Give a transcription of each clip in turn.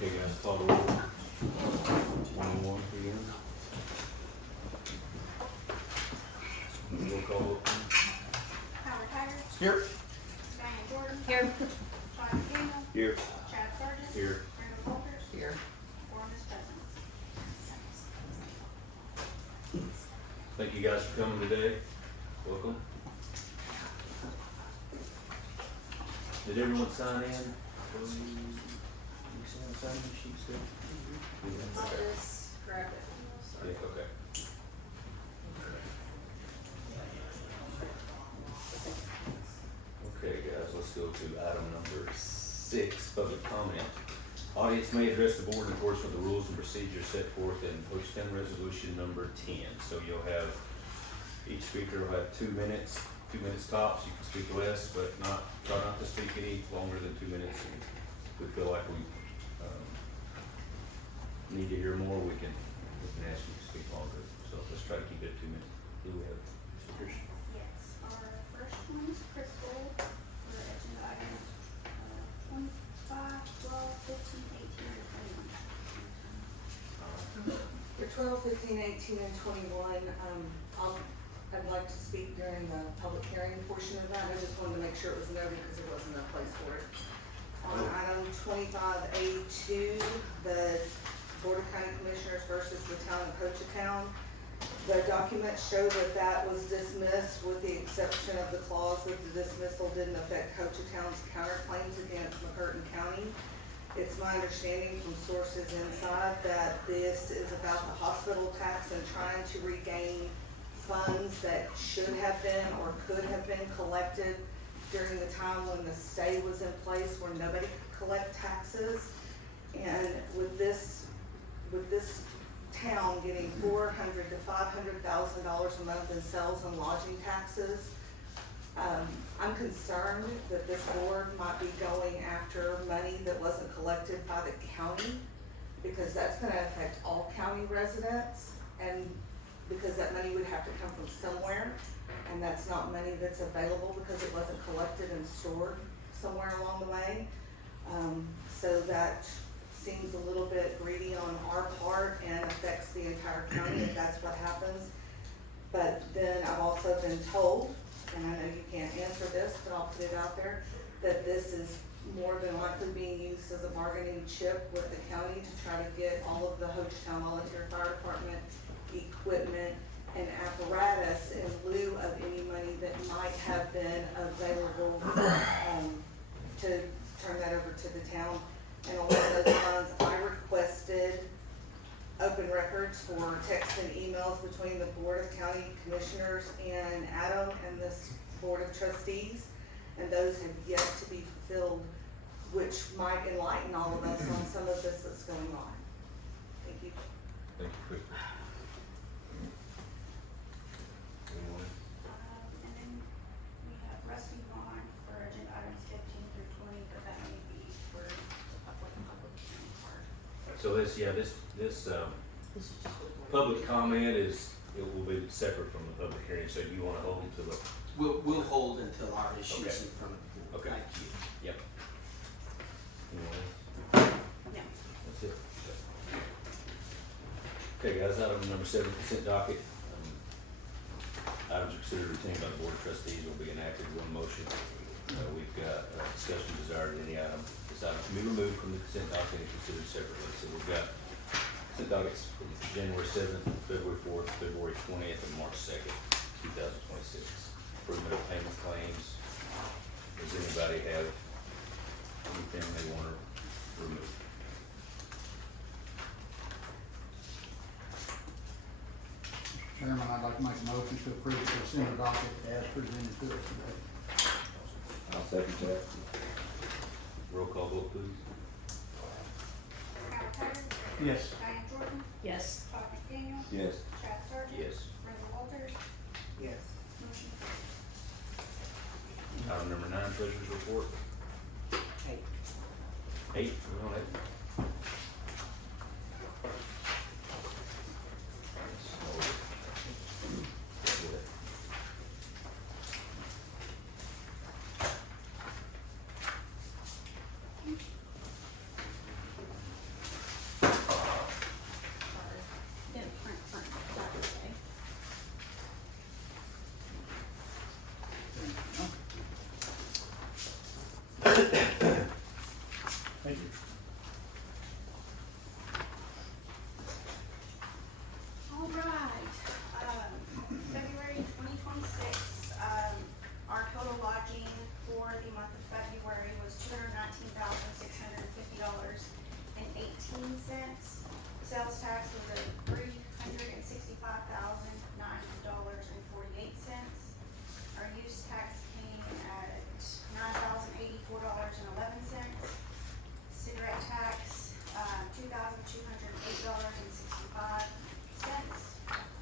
Okay, guys, call the roll. 21 p.m. Roll call vote, please. Howard Haggard, Here. Diane Jordan, Here. Todd McDaniel, Here. Chad Sargent, Here. Randall Walters, Here. Quorum is present. Thank you guys for coming today. Welcome. Did everyone sign in? You sign in sheets there? I'll just grab it. Yeah, okay. Okay, guys, let's go to item number 6, public comment. Audience may address the board in accordance with the rules and procedures set forth in Hochatown Resolution number 10. So you'll have, each speaker will have 2 minutes, 2 minutes tops. You can speak less, but try not to speak any longer than 2 minutes. And if we feel like we need to hear more, we can ask you to speak longer. So let's try to keep it 2 minutes. Do we have speakers? Yes, our first one is Crystal for agenda items 25, 12, 15, 18, and 21. For 12, 15, 18, and 21, I'd like to speak during the public hearing portion of that. I just wanted to make sure it was noted because there wasn't a place for it. On item 25A2, the Board of County Commissioners versus the town of Hochatown, the documents show that that was dismissed with the exception of the clause that the dismissal didn't affect Hochatown's counterclaims against McCurtain County. It's my understanding from sources inside that this is about the hospital tax and trying to regain funds that should have been or could have been collected during the time when the stay was in place where nobody could collect taxes. And with this town getting $400,000 to $500,000 a month in sales and lodging taxes, I'm concerned that this board might be going after money that wasn't collected by the county, because that's gonna affect all county residents, and because that money would have to come from somewhere, and that's not money that's available because it wasn't collected and stored somewhere along the way. So that seems a little bit greedy on our part and affects the entire county if that's what happens. But then I've also been told, and I know you can't answer this, but I'll put it out there, that this is more than likely being used as a bargaining chip with the county to try to get all of the Hochatown Volunteer Fire Department equipment and apparatus in lieu of any money that might have been available to turn that over to the town. And along those lines, I requested open records for text and emails between the Board of County Commissioners and Adam and this Board of Trustees, and those have yet to be fulfilled, which might enlighten all of us on some of this that's going on. Thank you. Thank you, Crystal. Anyone? And then we have Rusty Vaughn for agenda items 15 through 20, but that may be for the public hearing part. So this public comment it will be separate from the public hearing, so you wanna hold until the, We'll hold until our issues Okay. in front of the board. Okay. Thank you. yep. Anyone else? No. That's it. Okay, guys, item number 7, consent docket. Items are considered routine by the Board of Trustees will be enacted in one motion. We've got discussion desired in any item. This item can be removed from the consent docket and considered separately. So we've got consent dockets from January 7th, February 4th, February 20th, and March 2nd, 2026. Improvement of payment claims. Does anybody have anything they want to remove? Chairman, I'd like to make a motion to approve the consent docket as presented to us today. I'll second that. Roll call vote, please. Howard Haggard, Yes. Diane Jordan, Yes. Todd McDaniel, Yes. Chad Sargent, Yes. Randall Walters, Yes. motion carries. Item number 9, treasurer's report. Hey. 8, we don't have. sales tax was at $365,009.48. Our use tax came at $9,084.11. Cigarette tax, $2,208.65.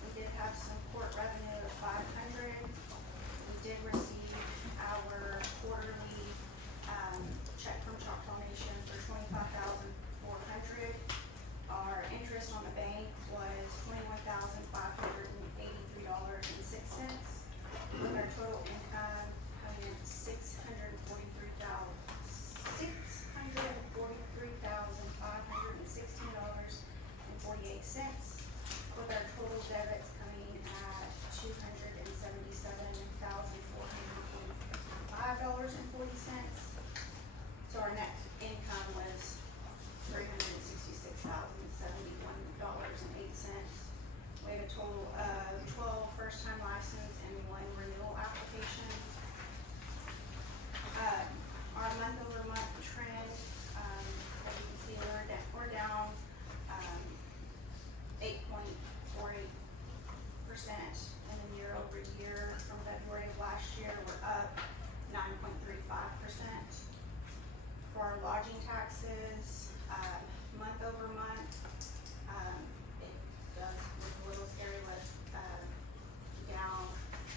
We did have some court revenue of $500. We did receive our quarterly, check from Choctaw Nation for $25,400. Our interest on the bank was $21,583.06. With our total income coming in $643,516.48. With our total debits coming at $277,445.40. So our net income was $366,071.08. We have a total of 12 first-time license and 1 renewal application. Our month-over-month trend, as you can see, we're down 8.48%, and then year-over-year from February of last year, we're up 9.35%. For our lodging taxes, month-over-month, it does look a little scary with, down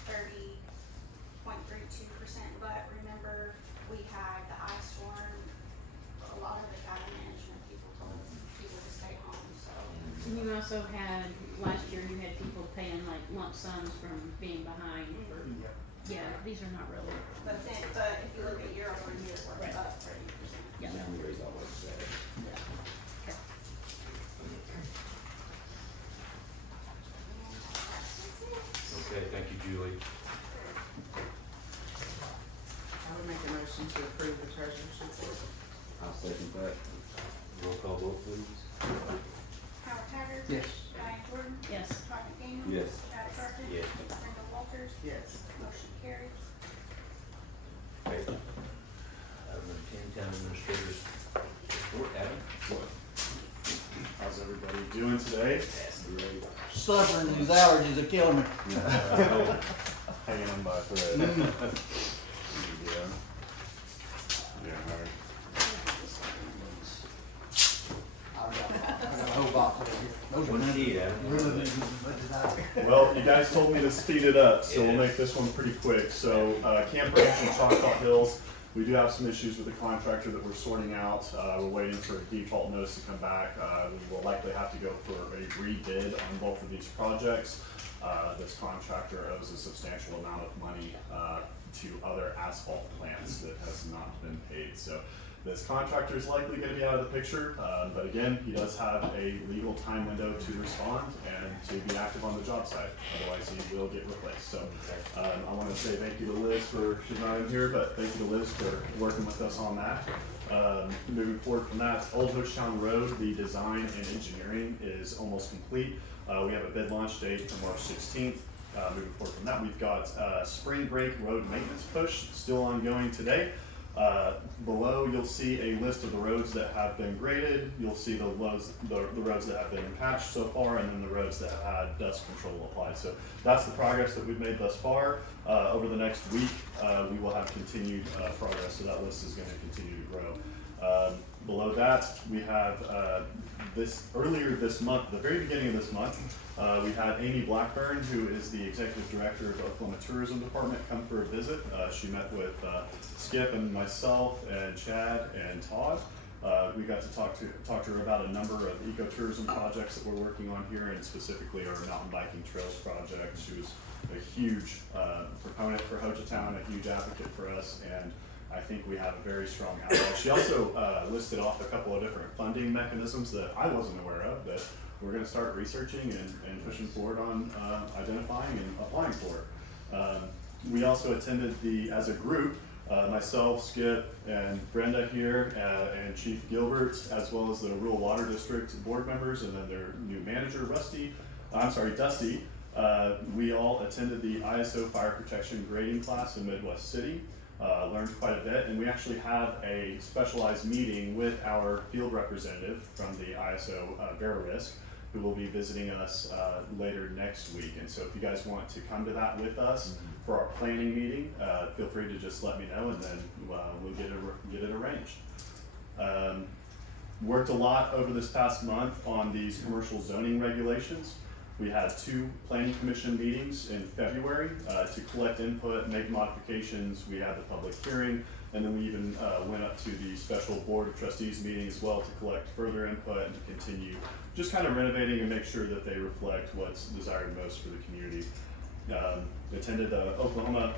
30.32%, but remember, we had the ice storm. A lot of the county management people told people to stay home, so. And you also had, last year you had people paying like lump sums from being behind for, yeah, these are not really, But if you look at year-over-year, we're Right. up 30%. yeah. Memory's always bad. Okay. Okay, thank you, Julie. I would make a motion to approve the treasurer's report. I'll second that. Roll call vote, please. Howard Haggard. Yes. Diane Jordan. Yes. Todd McDaniel. Yes. Travis Sargent. Yes. Brenda Walters. Yes. Motion carries. Okay. Item number 10, town administrators report. Adam? How's everybody doing today? Great. Suffering, these allergies are killing me. Hanging on by a thread. Yeah. Yeah, hard. I got a whole box of it here. Those are One nice. sheet, Adam. Really big, but it's not- Well, you guys told me to speed it up, so we'll Yeah. make this one pretty quick. So, Camp Ranch and Choctaw Hills, we do have some issues with the contractor that we're sorting out. We're waiting for a default notice to come back. We will likely have to go for a rebid on both of these projects. This contractor owes a substantial amount of money to other asphalt plants that has not been paid. So this contractor is likely going to be out of the picture, but again, he does have a legal time window to respond and to be active on the job site. Otherwise, he will get replaced. So I want to say thank you to Liz she's not in here, but thank you to Liz for working with us on that. Moving forward from that, Old Hochatown Road, the design and engineering is almost complete. We have a bid launch date for March 16th. Moving forward from that, we've got spring break road maintenance push still ongoing today. Below, you'll see a list of the roads that have been graded. You'll see the roads that have been patched so far, and then the roads that have had dust control applied. So that's the progress that we've made thus far. Over the next week, we will have continued progress, so that list is going to continue to grow. Below that, we have earlier this month, the very beginning of this month, we had Amy Blackburn, who is the executive director of the Oklahoma Tourism Department, come for a visit. She met with Skip and myself and Chad and Todd. We got to talk to her about a number of ecotourism projects that we're working on here, and specifically our mountain biking trails project. She was a huge proponent for Hochatown, a huge advocate for us, and I think we have a very strong outlet. She also listed off a couple of different funding mechanisms that I wasn't aware of that we're going to start researching and pushing forward on identifying and applying for. We also attended as a group, myself, Skip, and Brenda here, and Chief Gilbert, as well as the Rural Water District board members, and then their new manager, Dusty. We all attended the ISO fire protection grading class in Midwest City. Learned quite a bit, and we actually have a specialized meeting with our field representative from the ISO Vera Risk who will be visiting us later next week. And so if you guys want to come to that with us for our planning meeting, feel free to just let me know, and then we'll get it arranged. Worked a lot over this past month on these commercial zoning regulations. We had 2 planning commission meetings in February to collect input, make modifications. We had the public hearing, and then we even went up to the special board of trustees meeting as well to collect further input and to continue just kind of renovating and make sure that they reflect what's desired most for the community. Attended the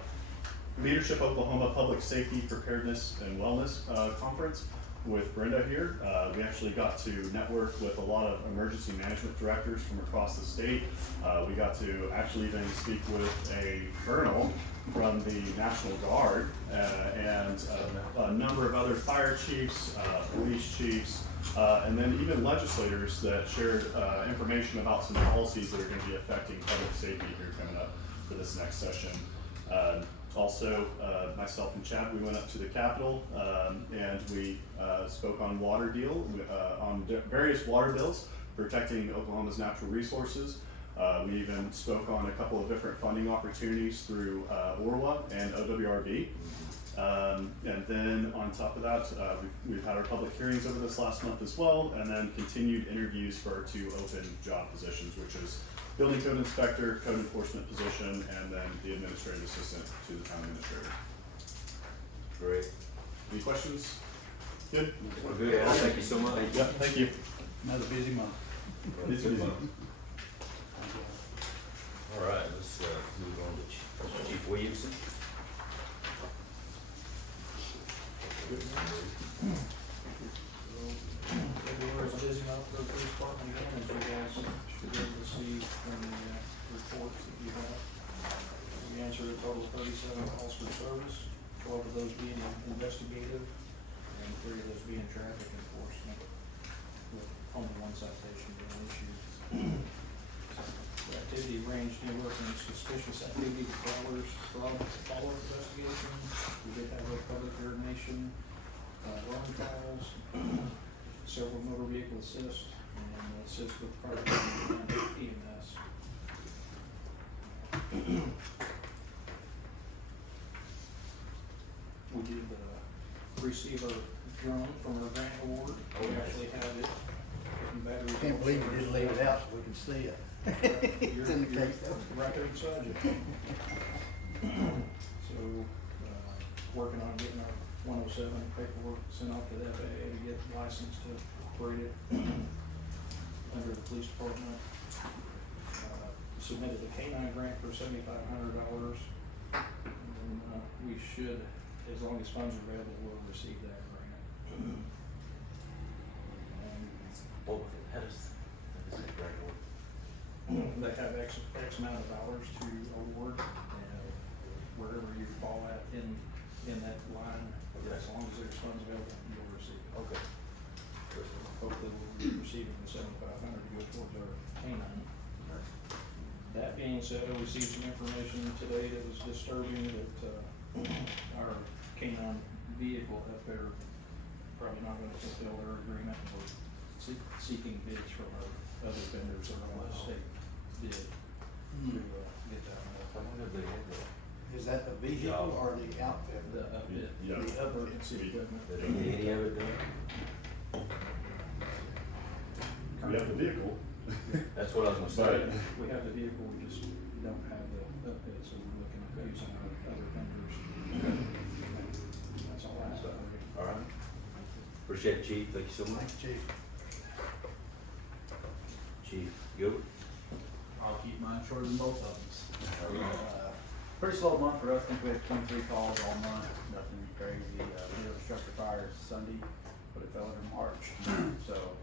Leadership Oklahoma Public Safety Preparedness and Wellness Conference with Brenda here. We actually got to network with a lot of emergency management directors from across the state. We got to actually even speak with a colonel from the National Guard and a number of other fire chiefs, police chiefs, and then even legislators that shared information about some policies that are going to be affecting public safety here coming up for this next session. Also, myself and Chad, we went up to the Capitol and we spoke on on various water bills protecting Oklahoma's natural resources. We even spoke on a couple of different funding opportunities through ORWA and OWRB. And then on top of that, we've had our public hearings over this last month as well, and then continued interviews for our 2 open job positions, which is building code inspector, code enforcement position, and then the administrative assistant to the town administrator. Great. Any questions? Good? Well, good, Al, thank you so much. Yep, thank you. Another busy month. It's busy. All right, let's move on to Chief Williamson. February's busy month for the police department again, as you guys should be able to see from the reports that you have. We answered a total of 37 calls for service, 12 of those being investigative, and 3 of those being traffic enforcement, with only 1 citation being issued. The activity ranged anywhere from suspicious activity to follow-up investigations. We did have a public urination, alarm calls, several motor vehicle assist, and assist with private and EMS. We did receive our drone from our grant award. We actually have it in battery. Can't believe we didn't leave it out so we can see it. It's in the case though. Right there beside you. So, working on getting our 107 paperwork sent off to the FAA to get licensed to operate it under the police department. Submitted a K-9 grant for $7,500, and we should, as long as funds are available, we'll receive that grant. How does that grant work? They have X amount of hours to award, and wherever you fall at in that line, as long as there's funds available, you'll receive it. Okay. Hopefully we'll be receiving the $7,500 to go towards our K-9. That being said, I received some information today that was disturbing that our K-9 vehicle up there probably not gonna fulfill their agreement. We're seeking bids from our other vendors that are on the state bid to get that. How long have they had that? Is that the vehicle or the outfit? The upfit, Yeah. the emergency equipment. Did they get any of it done? We have the vehicle. That's what I was gonna say. We have the vehicle, we just don't have the upfit, so we're looking at using our other vendors. That's all I have. All right. Appreciate it, Chief, thank you so much. Thanks, Chief. Chief Gilbert? I'll keep mine shorter than both of them. Pretty slow month for us. I think we had 23 calls all month, nothing crazy. We did a structure fire Sunday, but it fell under March. So,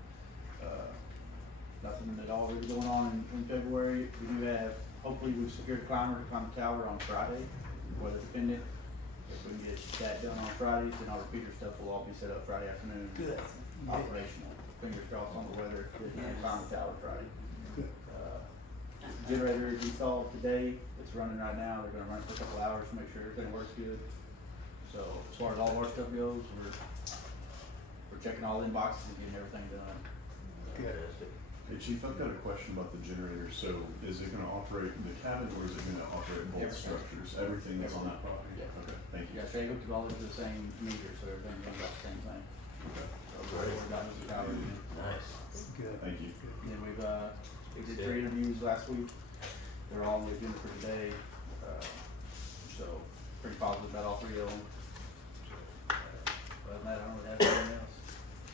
nothing at all really going on in February. We do have, hopefully we've secured a climber to climb the tower on Friday, weather dependent. If we can get that done on Fridays, then our repeater stuff will all be set up Friday afternoon. Good. Operational. Fingers crossed on the weather, that we can climb the tower Friday. Generator is installed today, it's running right now, they're gonna run for a couple hours to make sure everything works good. So as far as all of our stuff goes, we're checking all inboxes and getting everything done. Fantastic. Hey Chief, I've got a question about the generator. So is it gonna operate the cabin or is it gonna operate both Everything. structures? Everything that's on that property? Yeah. Okay, thank you. Yeah, so they hooked it all into the same meter, so everything runs off the same thing. Okay, So we're got the power unit. Nice. thank you. And then we did 3 interviews last week. They're all on the agenda for today. So pretty positive about all 3 of them. Other than that, I don't really have anything else.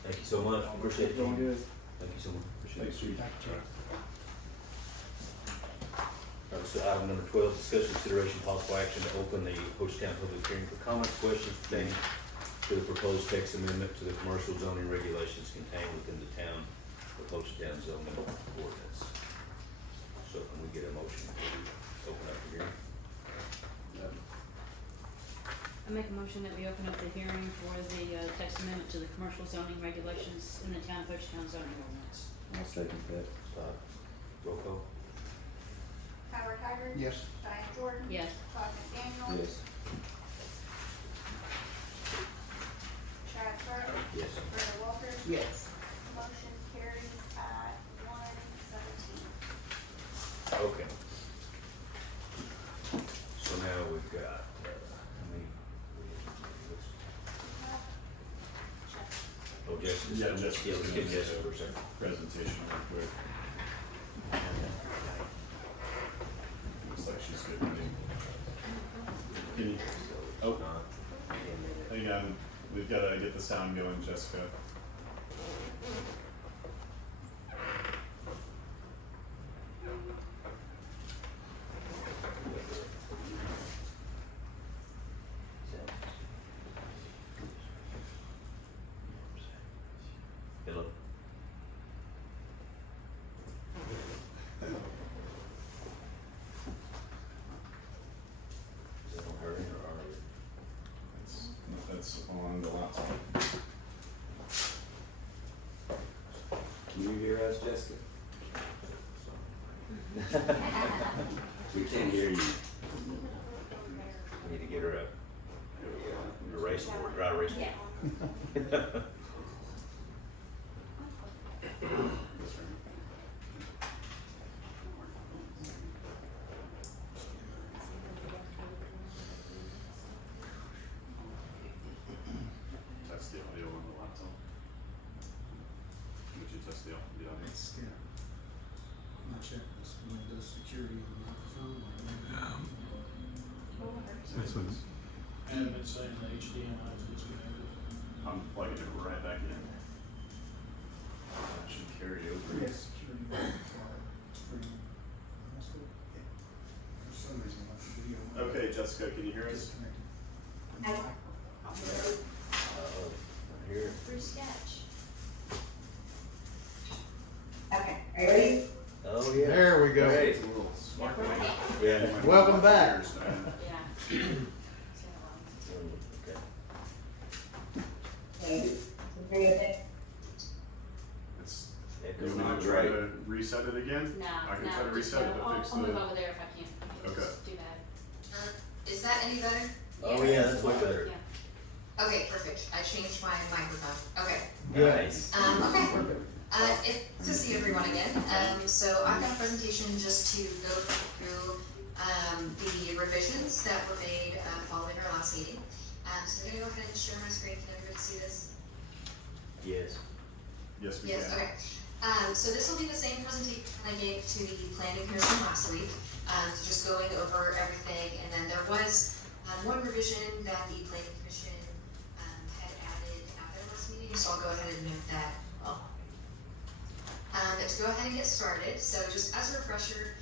Thank you so much, appreciate it. It's going good. Thank you so much, appreciate it. Thanks, Chief. Alright, so item number 12, discussion, consideration, possible action to open the Hochatown public hearing for comments, questions pertaining to the proposed text amendment to the commercial zoning regulations contained within the town of Hochatown zoning ordinance. So can we get a motion to open up the hearing? I make a motion that we open up the hearing for the, text amendment to the commercial zoning regulations in the town of Hochatown zoning ordinance. I'll second that. Roll call? Howard Haggard. Yes. Diane Jordan. Yes. Todd McDaniel. Yes. Chad Sargent. Yes. Brenda Walters. Yes. Motion carries at 1:17. Okay. So now we've got, how many? Oh, Jessica. Yeah, Jessica's Yeah, let's gonna give do Jessica the for a second. Presentation real quick. Looks like she's good. Can you, oh, hang on, we've gotta get the sound going, Jessica. Hello? Is that on her end or our end? That's on the laptop. Can you hear us, Jessica? We can't hear you. We need to get her a erase board, dry erase board. Test the audio on the laptop. Would you test the audio? Yeah. I'm not checking this, when it does security on the microphone, And I've been saying the HDMI is disconnected. I'm plugging it right back in. That should carry over. Yes, security for our screen. For some reason, like the video. Okay, Jessica, can you hear us? Disconnected. The microphone. Not here. Free sketch. Okay, are you ready? Oh, yeah. There we go. Great. It's a little smart. Yeah. Welcome back. Yeah. Okay. Okay, very good. It's, Echo's you wanna not try great. to reset it again? No, I can no, try to just, reset it to fix I'll move the. over there if I can. I can Okay. just do that. Is that any better? Oh, yeah, that's way better. Yeah. Okay, perfect. I changed my microphone. Okay. Nice. Okay. It's to see everyone again. So I've got a presentation just to go through, the revisions that were made, following our last meeting. So I'm gonna go ahead and share my screen. Can everybody see this? Yes. Yes, we can. Yes, okay. So this will be the same presentation I gave to the planning commission last week, so just going over everything, and then there was, one revision that the planning commission, had added at their last meeting, so I'll go ahead and note that. To go ahead and get started, so just as a refresher,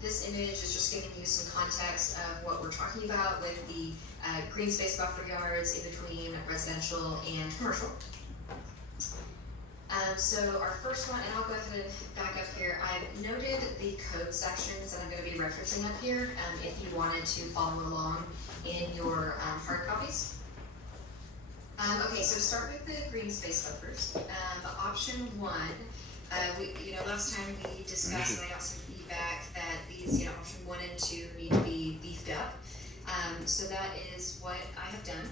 this image is just giving you some context of what we're talking about with the, green space buffer yards in between residential and commercial. So our first one, and I'll go ahead and back up here, I've noted the code sections that I'm gonna be referencing up here, if you wanted to follow along in your, hard copies. Okay, so to start with the green space buffers, option one, last time we discussed, and I got some feedback that these, option 1 and 2 need to be beefed up. So that is what I have done.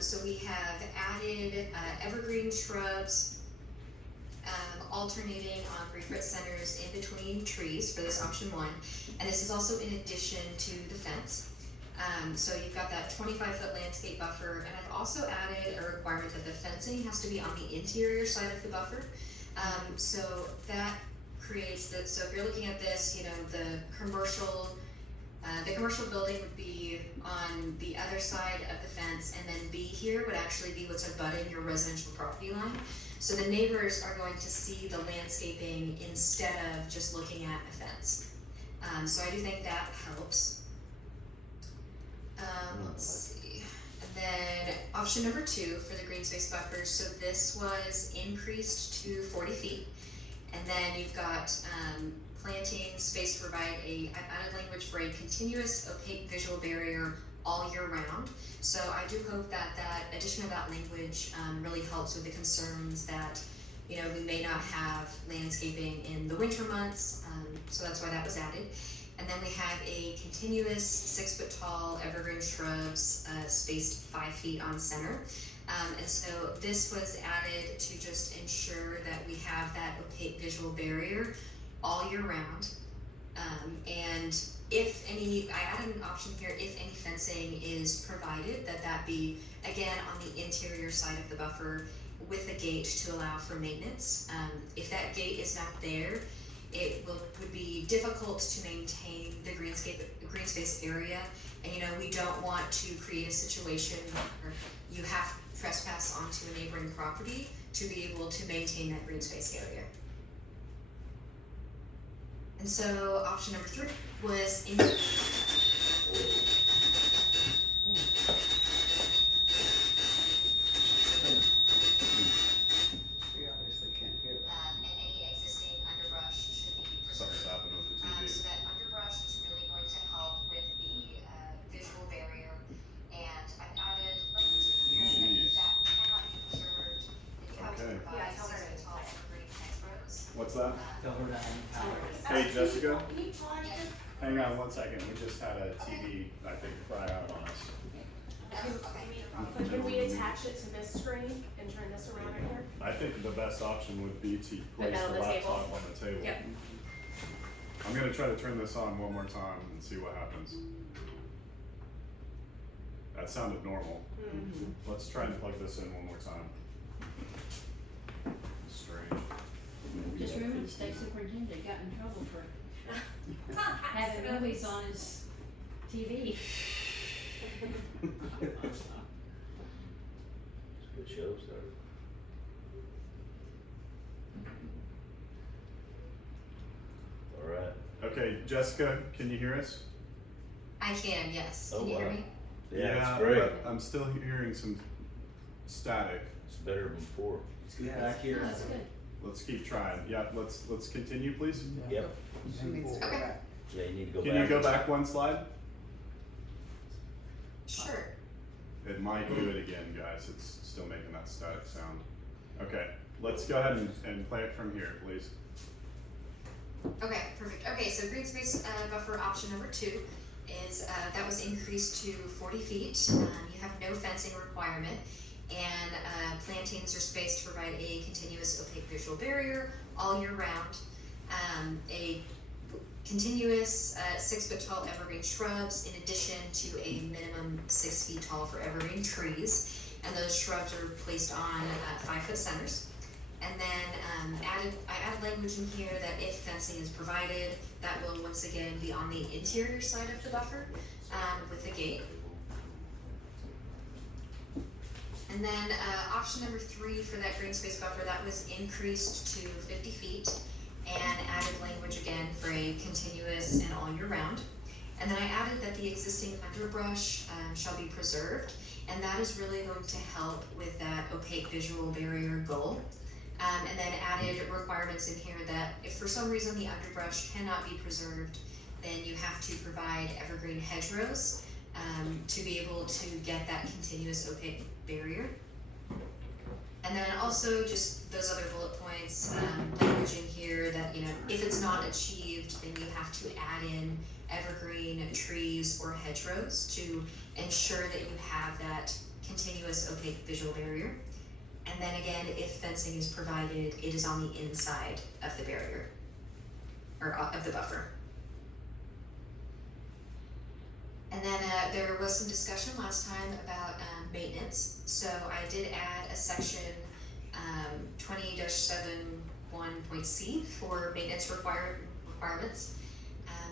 So we have added, evergreen shrubs, alternating on 3-foot centers in between trees for this option 1. And this is also in addition to the fence. So you've got that 25-foot landscape buffer, and I've also added a requirement that the fencing has to be on the interior side of the buffer. So that creates that, so if you're looking at this, you know, the commercial building would be on the other side of the fence, and then B here would actually be what's abutting your residential property line. So the neighbors are going to see the landscaping instead of just looking at a fence. So I do think that helps. Let's see. And then option number 2 for the green space buffers. So this was increased to 40 feet. And then you've got planting space to provide I've added language for a continuous opaque visual barrier all year round. So I do hope that that addition of that language really helps with the concerns that, you know, we may not have landscaping in the winter months. So that's why that was added. And then we have a continuous 6-foot tall evergreen shrubs spaced 5 feet on center. And so this was added to just ensure that we have that opaque visual barrier all year round. And if any, I added an option here, if any fencing is provided, that be, again, on the interior side of the buffer with a gate to allow for maintenance. If that gate is not there, it would be difficult to maintain the green space area. And, you know, we don't want to create a situation where you have to trespass onto a neighboring property to be able to maintain that green space area. And so option number 3 was We obviously can't hear that. and any existing underbrush should be preserved. Something's happened with the TV. So that underbrush is really going to help with the visual barrier, and I've added language in here that cannot be preserved if you have to Okay. provide 6-foot tall evergreen hedgerows. What's that? Tell her to hang power. Hey, Jessica, Yes. hang on 1 second. We just had a TV, I think, fry out on us. Okay. Can we attach it to this screen and turn this around right here? I think the best option would be to Put place that on the the laptop table. on the table. Yep. I'm gonna try to turn this on one more time and see what happens. That sounded normal. Let's try and plug this in one more time. Strange. Just remember the state superintendent got in trouble for having movies on his TV. Good show started. All right. Okay, Jessica, can you hear us? I can, yes. Oh, Can you hear wow. me? Yeah, it's great. But I'm still hearing some static. It's better than before. It's good back here. Oh, that's good. Let's keep trying. Yeah, let's continue, please. Yep. She needs to go Okay. back. Yeah, you need to go back. Can you go back 1 slide? Sure. It might do it again, guys. It's still making that static sound. Okay, let's go ahead and play it from here, please. Okay, perfect. Okay, so green space buffer option number 2 is that was increased to 40 feet. You have no fencing requirement, and plantings are spaced to provide a continuous opaque visual barrier all year round. A continuous 6-foot tall evergreen shrubs in addition to a minimum 6 feet tall for evergreen trees, and those shrubs are placed on 5-foot centers. And then I added language in here that if fencing is provided, that will once again be on the interior side of the buffer with the gate. And then option number 3 for that green space buffer, that was increased to 50 feet and added language again for a continuous and all year round. And then I added that the existing underbrush shall be preserved, and that is really going to help with that opaque visual barrier goal. And then added requirements in here that if for some reason the underbrush cannot be preserved, then you have to provide evergreen hedgerows to be able to get that continuous opaque barrier. And then also just those other bullet points, language in here that, you know, if it's not achieved, then you have to add in evergreen trees or hedgerows to ensure that you have that continuous opaque visual barrier. And then again, if fencing is provided, it is on the inside of the barrier, or of the buffer. And then there was some discussion last time about maintenance. So I did add a section 20-7(1)(c) for maintenance requirements.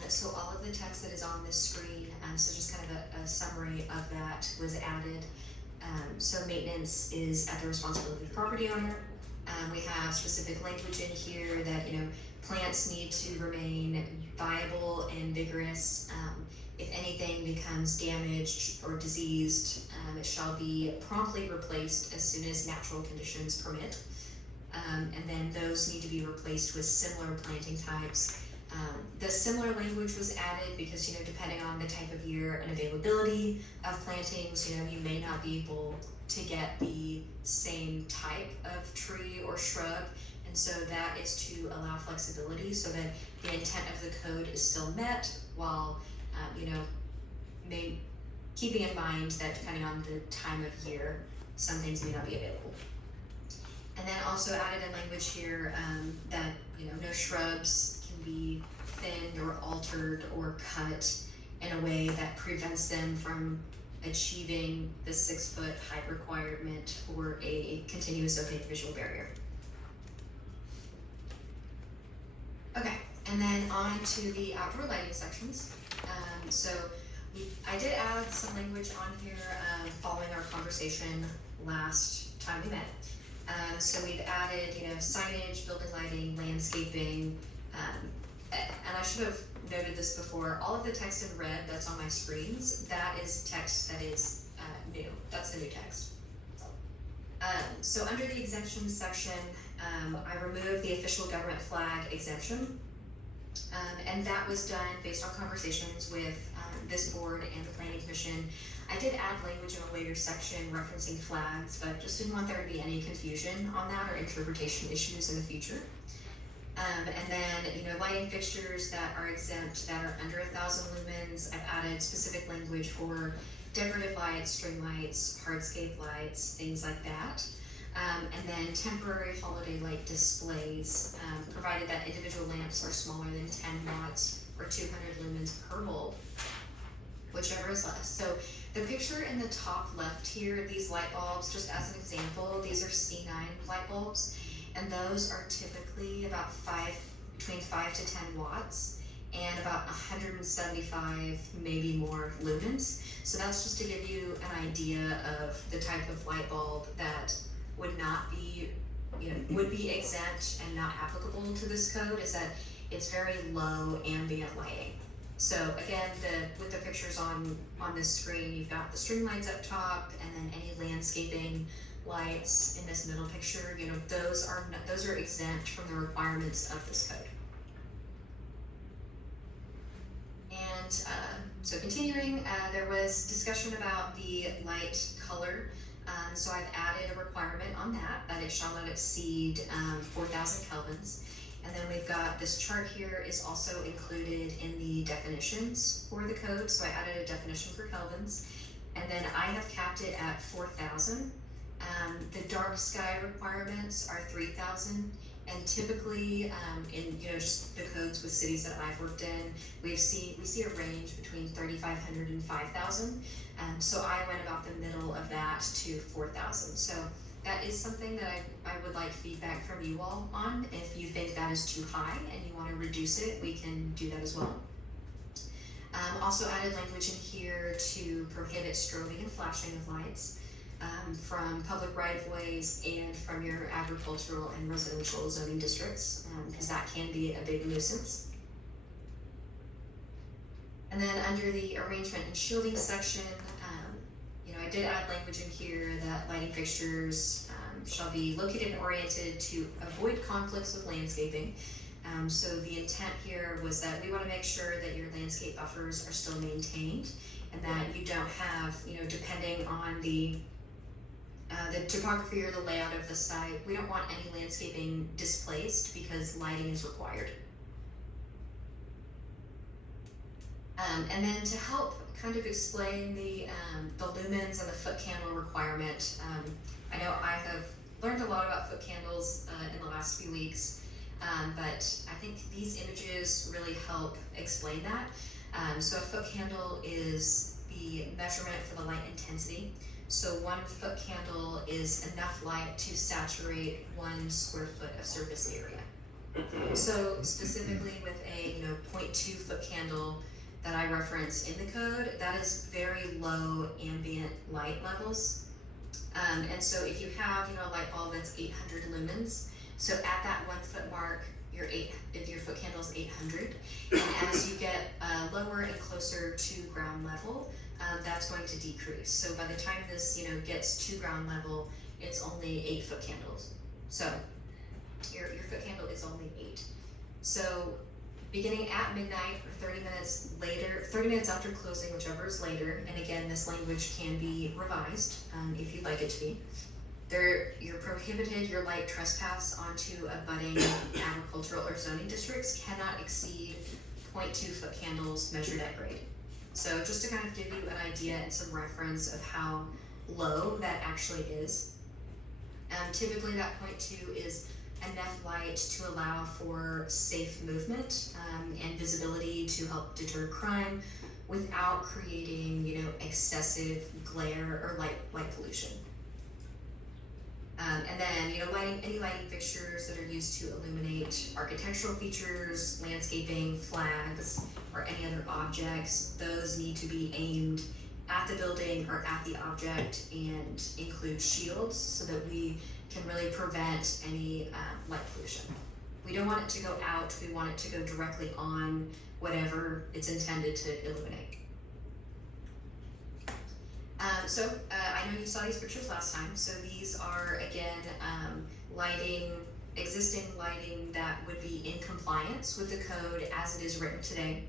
So all of the text that is on this screen, so just kind of a summary of that was added. So maintenance is at the responsibility of the property owner. We have specific language in here that, plants need to remain viable and vigorous. If anything becomes damaged or diseased, it shall be promptly replaced as soon as natural conditions permit. And then those need to be replaced with similar planting types. The similar language was added because, depending on the type of year and availability of plantings, you may not be able to get the same type of tree or shrub. And so that is to allow flexibility so that the intent of the code is still met while, keeping in mind that depending on the time of year, some things may not be available. And then also added in language here that, no shrubs can be thinned or altered or cut in a way that prevents them from achieving the 6-foot height requirement for a continuous opaque visual barrier. Okay, and then on to the outdoor lighting sections. I did add some language on here following our conversation last time we met. So we've added, signage, building lighting, landscaping, and I should have noted this before, all of the text in red that's on my screens, that is text that is new. That's the new text. So under the exemptions section, I removed the official government flag exemption. And that was done based on conversations with this board and the planning commission. I did add language in a later section referencing flags, but just didn't want there to be any confusion on that or interpretation issues in the future. And then, lighting fixtures that are exempt that are under 1,000 lumens, I've added specific language for decorative lights, string lights, hardscape lights, things like that. And then temporary holiday light displays, provided that individual lamps are smaller than 10 watts or 200 lumens per bulb, whichever is less. So the picture in the top left here, these light bulbs, just as an example, these are C9 light bulbs, and those are typically about between 5 to 10 watts and about 175, maybe more lumens. So that's just to give you an idea of the type of light bulb that would not be, would be exempt and not applicable to this code, is that it's very low ambient lighting. So again, with the pictures on this screen, you've got the string lights up top, and then any landscaping lights in this middle picture, those are exempt from the requirements of this code. And so continuing, there was discussion about the light color. So I've added a requirement on that it shall not exceed 4,000 kelvins. And then we've got this chart here is also included in the definitions for the code. So I added a definition for kelvins. And then I have capped it at 4,000. The dark sky requirements are 3,000. And typically, in just the codes with cities that I've worked in, we see a range between 3,500 and 5,000. So I went about the middle of that to 4,000. So that is something that I would like feedback from you all on. If you think that is too high and you want to reduce it, we can do that as well. Also added language in here to prohibit strobing and flashing of lights from public right-of-ways and from your agricultural and residential zoning districts, because that can be a big nuisance. And then under the arrangement and shielding section, I did add language in here that lighting fixtures shall be located and oriented to avoid conflicts with landscaping. So the intent here was that we want to make sure that your landscape buffers are still maintained, and that you don't have, depending on the topography or the layout of the site, we don't want any landscaping displaced because lighting is required. And then to help kind of explain the lumens and the foot candle requirement, I know I have learned a lot about foot candles in the last few weeks, but I think these images really help explain that. So a foot candle is the measurement for the light intensity. So 1 foot candle is enough light to saturate 1 square foot of surface area. So specifically with a 0.2 foot candle that I reference in the code, that is very low ambient light levels. And so if you have a light bulb that's 800 lumens, so at that 1 foot mark, if your foot candle is 800, and as you get lower and closer to ground level, that's going to decrease. So by the time this gets to ground level, it's only 8 foot candles. So your foot candle is only 8. So beginning at midnight or 30 minutes later, 30 minutes after closing, whichever is later, and again, this language can be revised if you'd like it to be. You're prohibited, your light trespass onto abutting agricultural or zoning districts cannot exceed 0.2 foot candles measured at grade. So just to kind of give you an idea and some reference of how low that actually is. Typically that 0.2 is enough light to allow for safe movement and visibility to help deter crime without creating, excessive glare or light pollution. And then, any lighting fixtures that are used to illuminate architectural features, landscaping, flags, or any other objects, those need to be aimed at the building or at the object and include shields so that we can really prevent any light pollution. We don't want it to go out, we want it to go directly on whatever it's intended to illuminate. I know you saw these pictures last time, so these are again existing lighting that would be in compliance with the code as it is written today.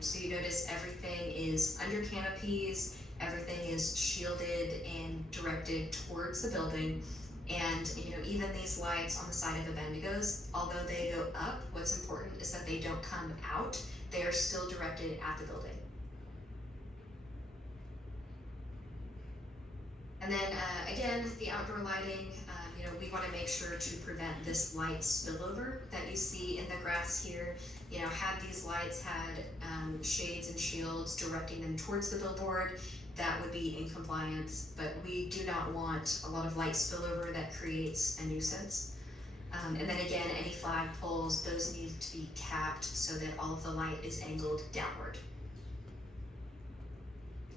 So you notice everything is under canopies, everything is shielded and directed towards the building. And even these lights on the side of the Bendigos, although they go up, what's important is that they don't come out. They are still directed at the building. And then again, the outdoor lighting, we want to make sure to prevent this light spillover that you see in the grass here. Had these lights had shades and shields directing them towards the billboard, that would be in compliance, but we do not want a lot of light spillover that creates a nuisance. And then again, any flag poles, those need to be capped so that all of the light is angled downward.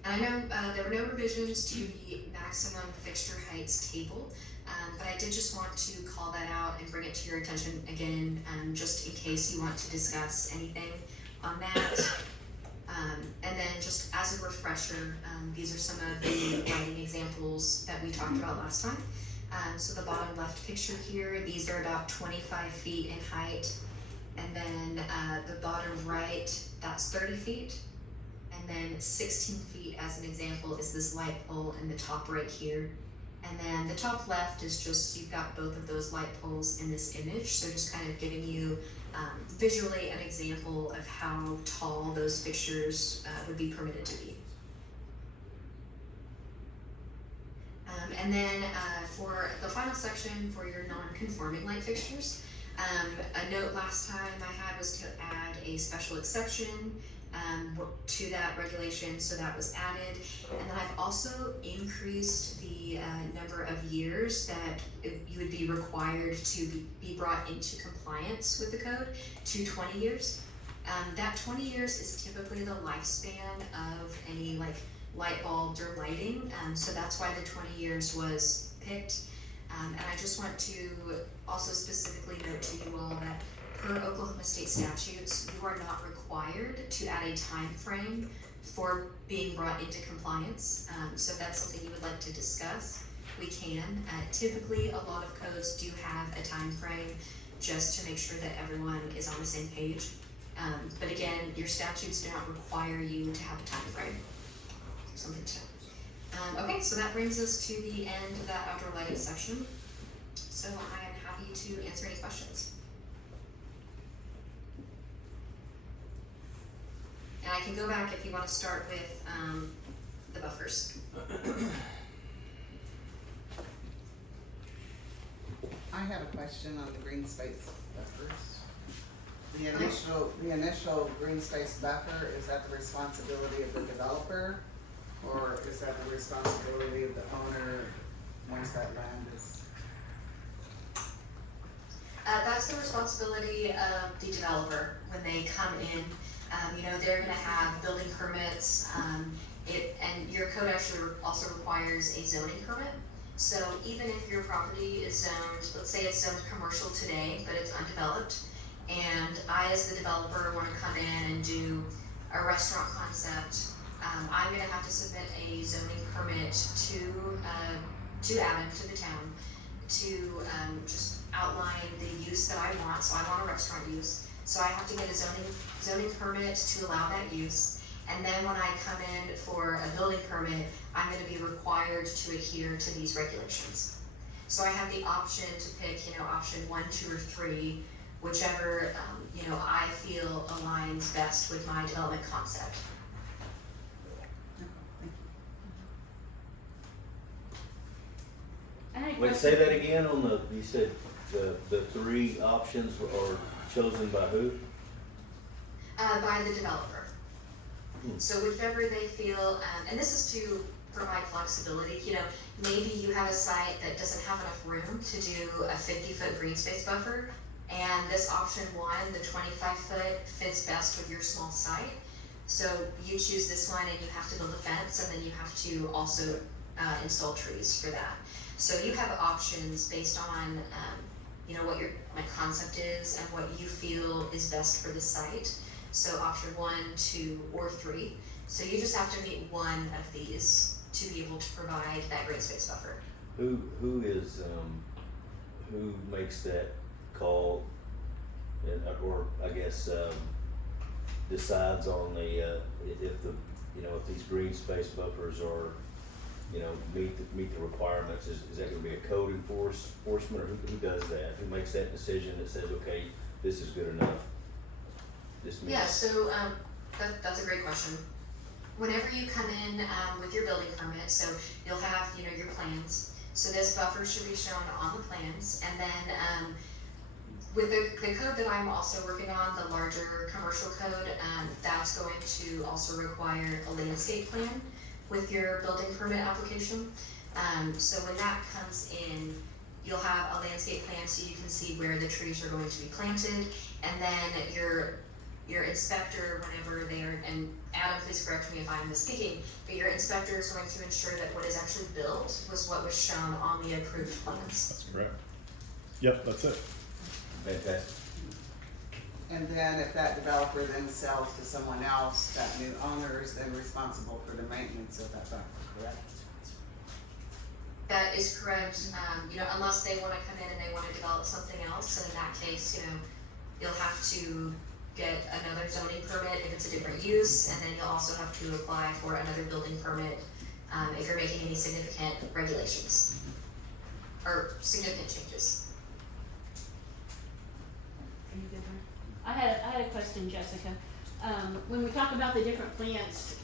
And I know there were no revisions to the maximum fixture heights table, but I did just want to call that out and bring it to your attention again, just in case you want to discuss anything on that. And then just as a refresher, these are some of the lighting examples that we talked about last time. So the bottom left picture here, these are about 25 feet in height. And then the bottom right, that's 30 feet. And then 16 feet as an example is this light pole in the top right here. And then the top left is just, you've got both of those light poles in this image. So just kind of giving you visually an example of how tall those fixtures would be permitted to be. And then for the final section for your non-conforming light fixtures, a note last time I had was to add a special exception to that regulation, so that was added. And then I've also increased the number of years that you would be required to be brought into compliance with the code to 20 years. That 20 years is typically the lifespan of any light bulbs or lighting, so that's why the 20 years was picked. And I just want to also specifically note to you all that per Oklahoma state statutes, you are not required to add a time frame for being brought into compliance. So if that's something you would like to discuss, we can. Typically, a lot of codes do have a time frame just to make sure that everyone is on the same page. But again, your statutes do not require you to have a time frame. Something to okay, so that brings us to the end of that outdoor lighting section. So I am happy to answer any questions. And I can go back if you want to start with the buffers. I have a question on the green space buffers. The initial green space buffer, is that the responsibility of the developer? Or is that the responsibility of the owner once that land is? That's the responsibility of the developer when they come in. They're gonna have building permits, and your code actually also requires a zoning permit. So even if your property is zoned, let's say it's zoned commercial today, but it's undeveloped, and I as the developer wanna come in and do a restaurant concept, I'm gonna have to submit a zoning permit to Adam, to the town, to just outline the use that I want. So I want a restaurant use, so I have to get a zoning permit to allow that use. And then when I come in for a building permit, I'm gonna be required to adhere to these regulations. So I have the option to pick, option 1, 2, or 3, whichever, I feel aligns best with my development concept. I had a Wait, question. say that again on you said the 3 options are chosen by who? By the developer. So whichever they feel, and this is to provide flexibility, maybe you have a site that doesn't have enough room to do a 50-foot green space buffer, and this option 1, the 25-foot, fits best with your small site. So you choose this one and you have to build a fence, and then you have to also install trees for that. So you have options based on, what your concept is and what you feel is best for the site. So option 1, 2, or 3. So you just have to meet one of these to be able to provide that green space buffer. Who makes that call, or I guess decides on the if these green space buffers are meet the requirements? Is that going to be a code enforcement, or who does that? Who makes that decision that says, okay, this is good enough? Yeah, so that's a great question. Whenever you come in with your building permit, so you'll have your plans. So this buffer should be shown on the plans, and then with the code that I'm also working on, the larger commercial code, that's going to also require a landscape plan with your building permit application. So when that comes in, you'll have a landscape plan so you can see where the trees are going to be planted, and then your inspector, whenever they are, and Adam, please correct me if I'm misspeaking, but your inspector is going to ensure that what is actually built was what was shown on the approved plans. That's correct. Yep, that's it. Fantastic. And then if that developer then sells to someone else, that new owner is then responsible for the maintenance of that buffer, correct? That is correct, unless they wanna come in and they wanna develop something else, and in that case, you'll have to get another zoning permit if it's a different use, and then you'll also have to apply for another building permit, if you're making any significant regulations, or significant changes. Are you good there? I had a question, Jessica. When we talk about the different plants,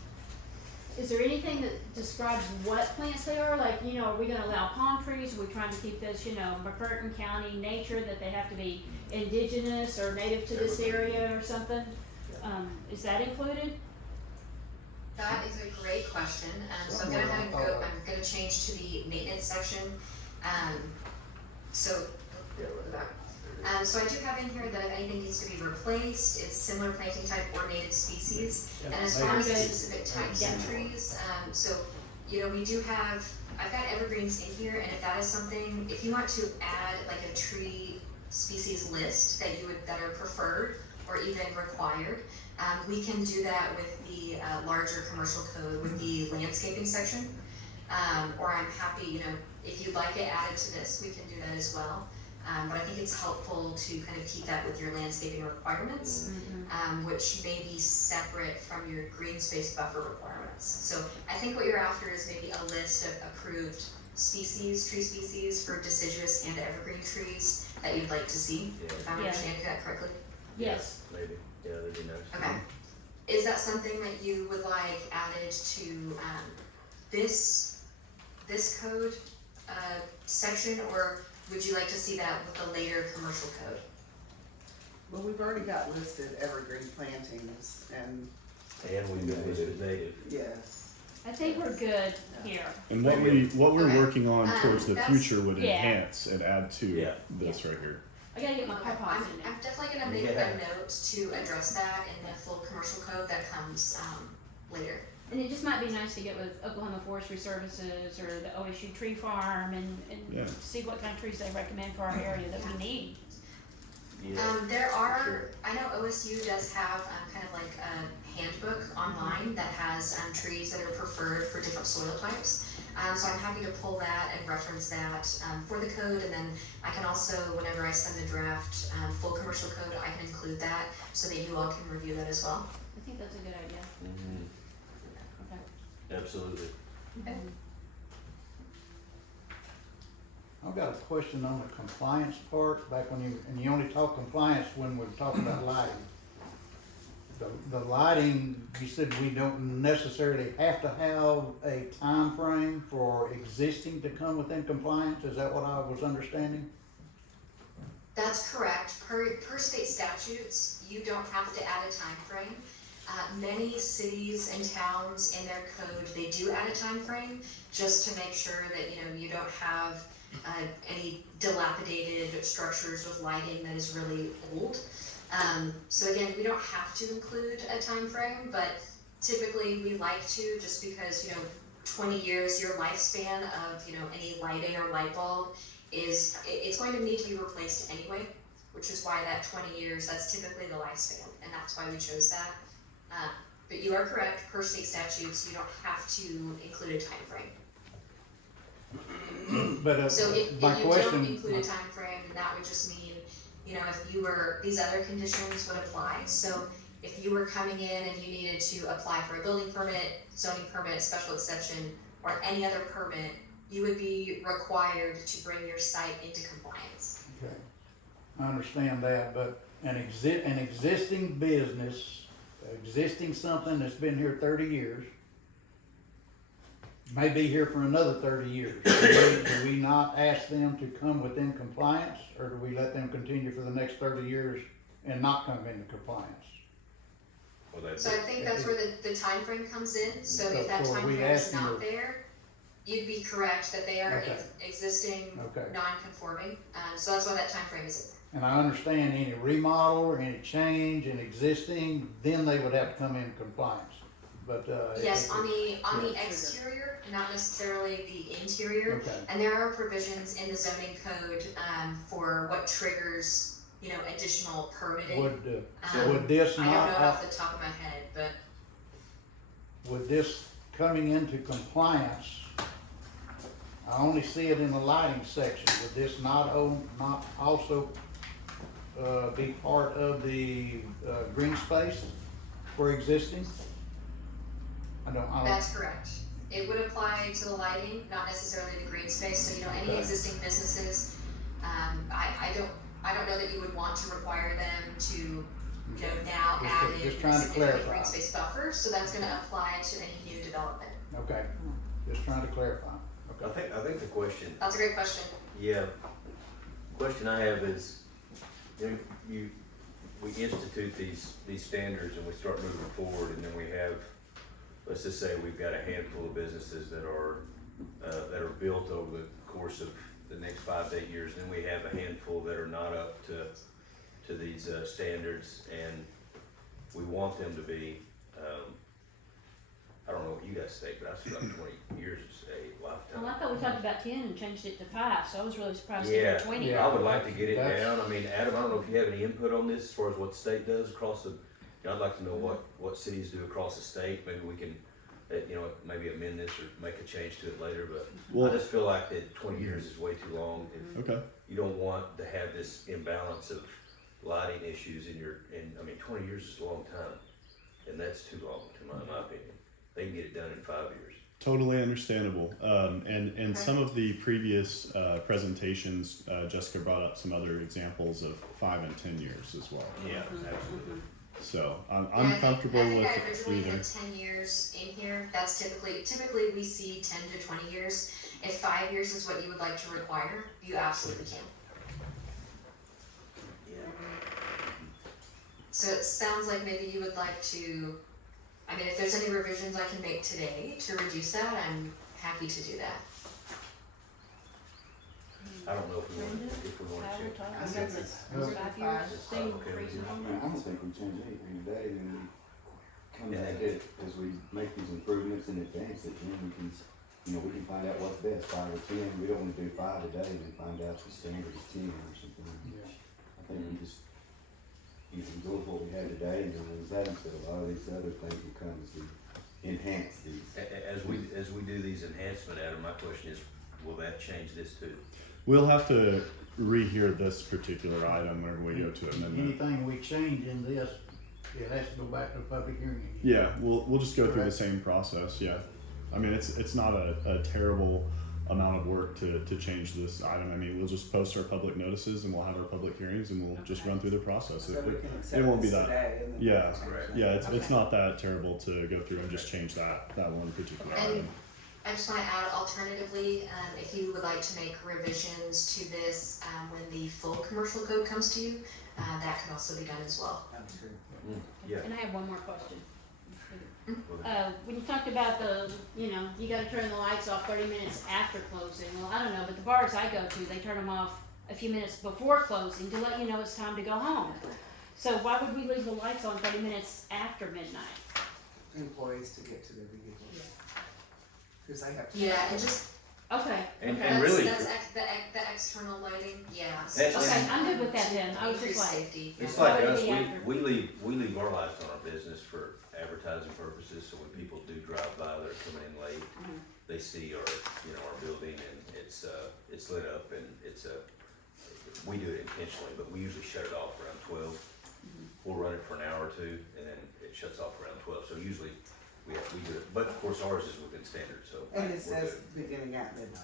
is there anything that describes what plants they are? Like, are we gonna allow palm trees? Are we trying to keep this, McCurtain County nature, that they have to be indigenous or native to this area or something? Is that included? That is a great question, so I'm gonna change to the maintenance section, so I do have in here that if anything needs to be replaced, it's similar planting type or native species. And as far as the specific types of trees, we do have, I've got evergreens in here, and if that is something, if you want to add like a tree species list that are preferred or even required, we can do that with the larger commercial code with the landscaping section. Or I'm happy, if you'd like it added to this, we can do that as well. But I think it's helpful to kind of keep that with your landscaping requirements, which may be separate from your green space buffer requirements. So I think what you're after is maybe a list of approved species, tree species for deciduous and evergreen trees that you'd like to see, if I'm understanding that correctly. Yes. Maybe, yeah, that'd be nice. Okay. Is that something that you would like added to this code section, or would you like to see that with the later commercial code? Well, we've already got listed evergreen plantings and, And we've got listed native. yes. I think we're good here. And what we're Okay. working on towards the That's- future would Yeah. enhance and add to Yeah. this right here. I gotta get my Okay, pawpaws in there. I'm definitely gonna make Yeah. a note to address that in the full commercial code that comes, later. And it just might be nice to get with Oklahoma Forestry Services or the OSU Tree Farm Yeah. and see what kind of trees they recommend for our area that we need. Yeah. There sure. are, I know OSU does have, kind of like a handbook online that has, trees that are preferred for different soil types. So I'm happy to pull that and reference that, for the code, and then I can also, whenever I send the draft, full commercial code, I can include that so that you all can review that as well. I think that's a good idea. Mhm. Okay. Absolutely. Okay. I've got a question on the compliance part, back when you only talk compliance when we're talking about lighting. The lighting, you said we don't necessarily have to have a time frame for existing to come within compliance, is that what I was understanding? That's correct. Per state statutes, you don't have to add a time frame. Many cities and towns in their code, they do add a time frame just to make sure that, you don't have any dilapidated structures with lighting that is really old. So again, we don't have to include a time frame, but typically we like to, just because, 20 years, your lifespan of, any lighting or light bulb it's going to need to be replaced anyway, which is why that 20 years, that's typically the lifespan, and that's why we chose that. But you are correct, per state statutes, you don't have to include a time frame. But So if you my don't question, include a time frame, then that would just mean, if you were, these other conditions would apply. So if you were coming in and you needed to apply for a building permit, zoning permit, special exception, or any other permit, you would be required to bring your site into compliance. okay, I understand that, but an existing business, existing something that's been here 30 years, may be here for another 30 years. Do we not ask them to come within compliance, or do we let them continue for the next 30 years and not come into compliance? Well, that's So I think that's where the time frame comes in. So if that So time we frame is ask them not to- there, you'd be correct that they are Okay. existing, Okay. non-conforming. So that's why that time frame is in there. And I understand any remodel or any change in existing, then they would have to come in compliance, but, Yes, on the yeah. exterior, not necessarily the interior. Okay. And there are provisions in the zoning code, for what triggers, additional permitting. Would this I don't know it not, off the top of my head, but would this coming into compliance, I only see it in the lighting section, would this not also, be part of the, green space for existing? I don't. that's correct. It would apply to the lighting, not necessarily the green space. So, any Okay. existing businesses, I don't know that you would want to require them to, now Just- add in just a trying to significant clarify. green space buffer. So that's gonna apply to any new development. Okay, just trying to clarify, okay. I think the question, That's a great question. yeah, question I have is, we institute these standards and we start moving forward, and then we have, let's just say we've got a handful of businesses that are built over the course of the next 5 to 8 years, and then we have a handful that are not up to these standards, and we want them to be. I don't know what you guys think, but I feel like 20 years is a lifetime. Well, I thought we talked about 10 and changed it to 5, so I was really surprised to hear Yeah, 20. Yeah. I would like to get it That's- down. I mean, Adam, I don't know if you have any input on this as far as what the state does across the, I'd like to know what cities do across the state. Maybe we can, maybe amend this or make a change to it later, but Well- I just feel like that 20 years is way too long. If Okay. you don't want to have this imbalance of lighting issues I mean, 20 years is a long time, and that's too long, in my opinion. They can get it done in 5 years. Totally understandable. And some of the previous presentations, Jessica brought up some other examples of 5 and 10 years as well. Yeah, absolutely. So Yeah, I'm comfortable I think with I originally either. had 10 years in here. That's typically we see 10 to 20 years. If 5 years is what you would like to require, you absolutely can. So it sounds like maybe you would like to, I mean, if there's any revisions I can make today to reduce that, I'm happy to do that. I don't know if we want to check. I think it's- Thing Okay, increases we do. on I mean, I don't think we change anything today, and we come back at, as we make these improvements in advance, that then we can, we can find out what's best, 5 or 10, we don't wanna do 5 today, and then find out the standard is 10 or something. I think we just, go with what we have today, and then as Adam said, a lot of these other things will come as we enhance these. As we do these enhancement, Adam, my question is, will that change this too? We'll have to rehear this particular item whenever we go to amendment. Anything we change in this, it has to go back to the public hearing again. Yeah, we'll just go through the Correct. same process, yeah. I mean, it's not a terrible amount of work to change this item. I mean, we'll just post our public notices and we'll have our public hearings and we'll just run through the process. So we can accept It won't be this that- today and then. yeah, Correct. Yeah, it's Okay. not that terrible to go through and just change that one particular And item. I just wanna add alternatively, if you would like to make revisions to this, when the full commercial code comes to you, that can also be done as well. That's true. Yeah. And I have one more question. Okay. When you talked about you gotta turn the lights off 30 minutes after closing, well, I don't know, but the bars I go to, they turn them off a few minutes before closing to let you know it's time to go home. So why would we leave the lights on 30 minutes after midnight? Employees to get to their vehicles. Cause I have to. Yeah, and just, Okay, And okay. and really, that's the external lighting, yeah. so And- just Okay, I'm good with that then. I was increase just like, safety. it's Yeah. like What us, would be after? we leave our lights on our business for advertising purposes, so when people do drive by that are coming in late, Mhm. they see our building and it's lit up and we do it intentionally, but we usually shut it off around 12. We'll run it for an hour or two and then it shuts off around 12, so usually we do it, but of course ours is within standards, so. And it we're says good. beginning at midnight.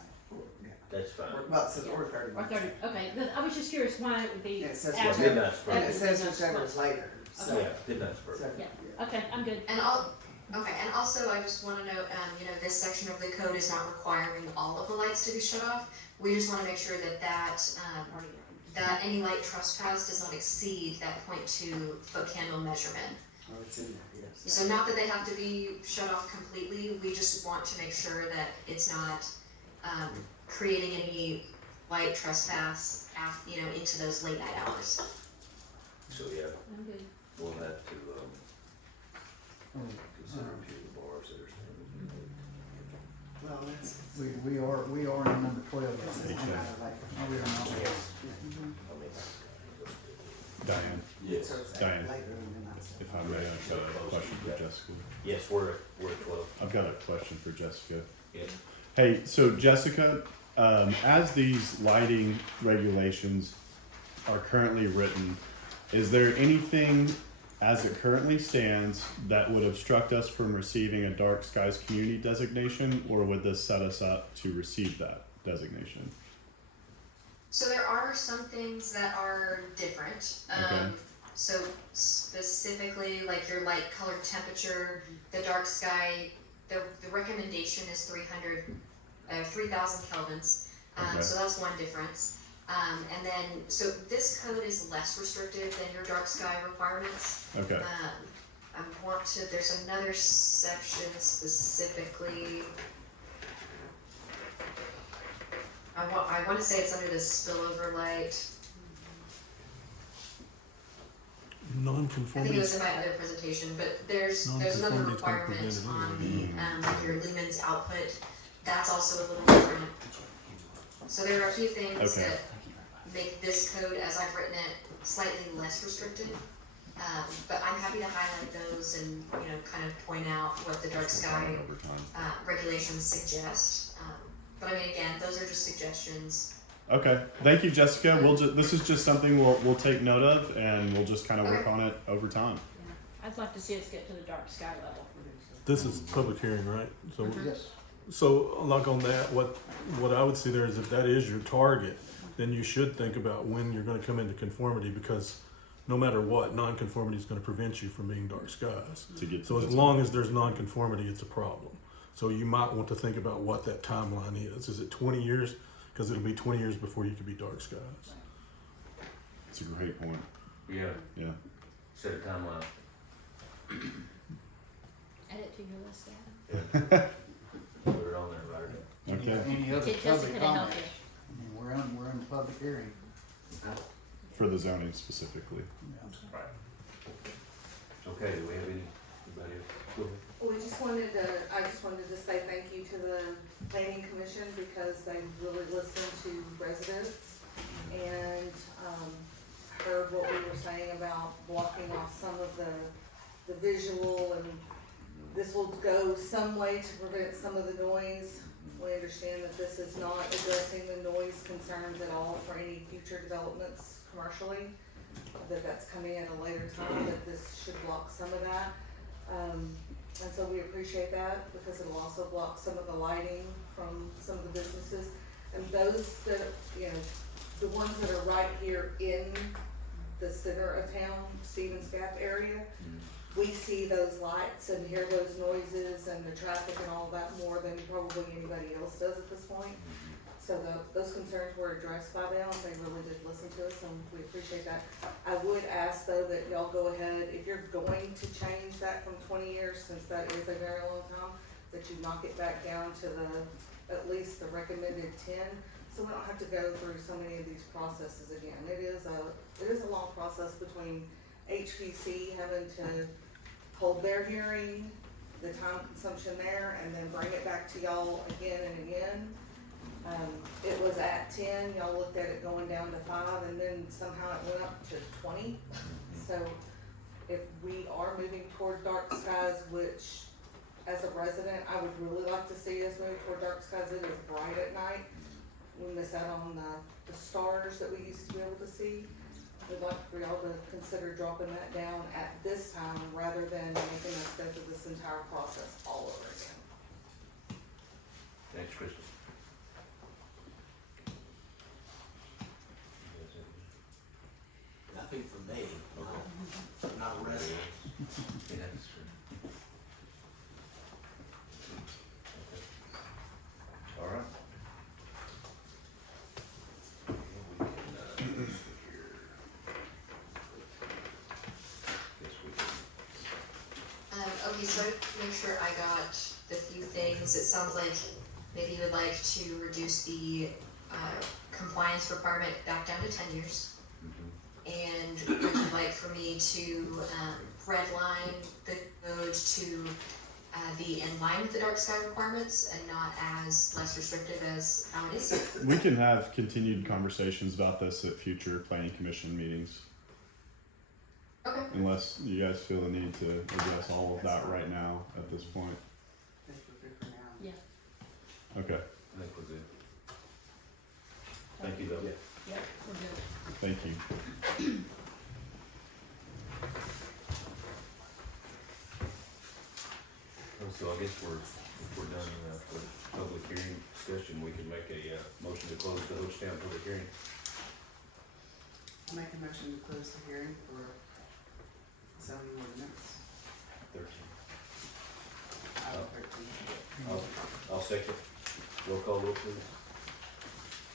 Yeah. That's fine. Well, it says or 30 or minutes. 30, okay, but I was just curious why it would be Yeah, it says Yeah, after. midnight's And perfect. it says Midnight's whichever is close. later, so. Yeah, midnight's perfect. Yeah. Okay, I'm good. And also I just wanna note, this section of the code is not requiring all of the lights to be shut off. We just wanna make sure that any light trespass does not exceed that 0.2 foot candle measurement. Oh, it's in there, yes. So not that they have to be shut off completely, we just want to make sure that it's not, creating any light trespass into those late night hours. So, yeah, I'm good. we'll have to, consider a few of the bars that are standing. Well, that's. We are in number 12. I'm out of like. Oh, we are not. Diane, Yes. So it's Diane. later than midnight. so. if I may, I've got a question for Jessica. Yes, we're at 12. I've got a question for Jessica. Yes. Hey, so Jessica, as these lighting regulations are currently written, is there anything as it currently stands that would obstruct us from receiving a dark skies community designation, or would this set us up to receive that designation? So there are some things that are different. Okay. So specifically, like your light colored temperature, the dark sky, the recommendation is 3,000 kelvins. Okay. So that's one difference. And then, so this code is less restrictive than your dark sky requirements. Okay, There's another section specifically. I want to say it's under the spillover light. I think it was in my other presentation, but there's another requirement on the, like your lumens output, that's also a little different. So there are a few things Okay. that make this code, as I've written it, slightly less restrictive. But I'm happy to highlight those and, kind of point out what the dark sky, regulations suggest. But I mean, again, those are just suggestions. okay, thank you, Jessica. This is just something we'll take note of, and we'll just kind of work Okay. on it over time. Yeah. I'd like to see us get to the dark sky level. This is public hearing, right? So, Yes. so like on that, what I would see there is if that is your target, then you should think about when you're gonna come into conformity, because no matter what, non-conformity is gonna prevent you from being dark skies. To get to So as this. long as there's non-conformity, it's a problem. So you might want to think about what that timeline is. Is it 20 years? Because it'll be 20 years before you could be dark skies. It's a great point. Yeah, Yeah. set a timeline. Add it to your list, Adam. Put it on there, write it Okay. Any other Get Jessica public to help comments? you. I mean, we're in the public hearing. For the zoning specifically. Yeah. Okay, do we have anybody else? Go ahead. We just wanted to, I just wanted to say thank you to the planning commission because they really listened to residents and, heard what we were saying about blocking off some of the visual, and this will go some way to prevent some of the noise. We understand that this is not addressing the noise concerns at all for any future developments commercially, that that's coming at a later time, that this should block some of that. And so we appreciate that because it'll also block some of the lighting from some of the businesses. And those that, you know, the ones that are right here in the center of town, Stevens Gap area, we see those lights and hear those noises and the traffic and all that more than probably anybody else does at this point. So those concerns were addressed by them, they really did listen to us, and we appreciate that. I would ask though that y'all go ahead, if you're going to change that from 20 years, since that is a very long time, that you knock it back down to at least the recommended 10, so we don't have to go through so many of these processes again. It is a long process between HBC having to hold their hearing, the time consumption there, and then bring it back to y'all again and again. It was at 10, y'all looked at it going down to 5, and then somehow it went up to 20. So if we are moving toward dark skies, which as a resident, I would really like to see us move toward dark skies. It is bright at night. We miss out on the stars that we used to be able to see. We'd like for y'all to consider dropping that down at this time rather than making us go through this entire process all over again. Thanks, Crystal. Nothing for me, I'm not a resident. Yeah, that's true. Okay. All right. Well, we can, let's see here. Guess we can. Okay, so to make sure I got the few things, it sounds like maybe you would like to reduce the, compliance requirement back down to 10 years. And would you like for me to, redline the code to, be in line with the dark sky requirements and not as less restrictive as how it is? We can have continued conversations about this at future planning commission meetings, Okay. unless you guys feel the need to address all of that right now at this point. I think we're good for now. Yeah, Okay, I think we're good. Thank you, though. yeah, we're good. thank you. So I guess we're done, for public hearing discussion. We can make a, motion to close the Hochatown public hearing. I'll make a motion to close the hearing for zoning ordinance. 13. Item 13. I'll second. Roll call vote, please.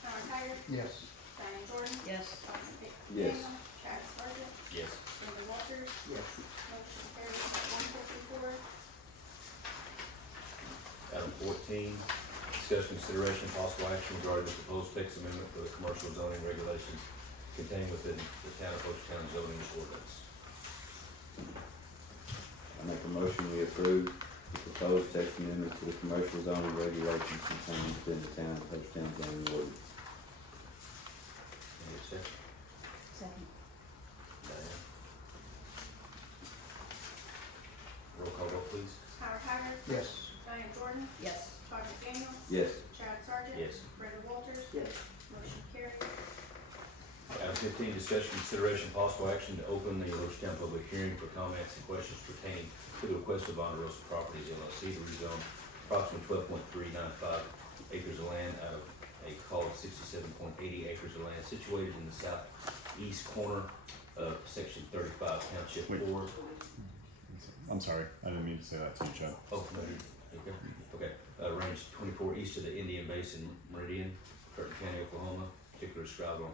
Howard Haggard, Yes. Diane Jordan, Yes. Austin Yes. Daniel, Chad Sargent, Yes. Brenda Walters, Yes. motion carries 154. Item 14, discuss consideration and possible action regarding the proposed text amendment for the commercial zoning regulations contained within the town of Hochatown zoning ordinance. I make a motion, we approve the proposed text amendment to the commercial zoning regulations contained within the town of Hochatown zoning ordinance. Need a second? Second. Diane. Roll call vote, please. Howard Haggard, Yes. Diane Jordan, Yes. Todd McDaniel, Yes. Chad Sargent. Yes. Brenda Walters. Yes. Motion carries. Item 15, discussion, consideration, possible action to open the Hochatown public hearing for comments and questions pertaining to the request of Ponderosa Properties LLC to rezone approximately 12.395 acres of land out of a called 67.80 acres of land situated in the southeast corner of section 35 township Wait. 4. I'm sorry, I didn't mean to say that to you, Chad. Oh, no, Okay, range 24 east of the Indian Basin Meridian, Curtin County, Oklahoma. Particular described on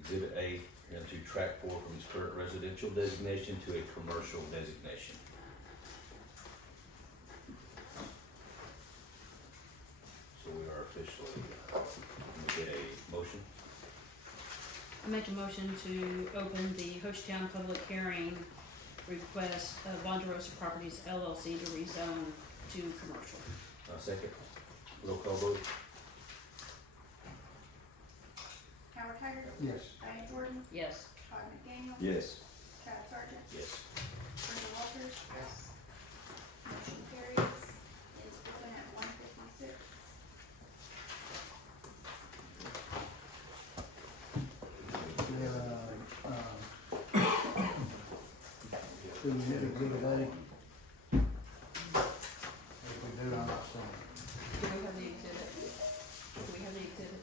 Exhibit A, and to track 4 from its current residential designation to a commercial designation. So we are officially, can we get a motion? I make a motion to open the Hochatown public hearing request of Ponderosa Properties LLC to rezone to commercial. Second. Roll call vote. Howard Hager. Yes. Diane Jordan. Yes. Todd McDaniel. Yes. Chad Sargent. Yes. Brenda Walters. Yes. Motion carries. It's open at 1:56. We have, do we need exhibit A? If we do, I'm not saying. Do we have the exhibit? Do we have the exhibit?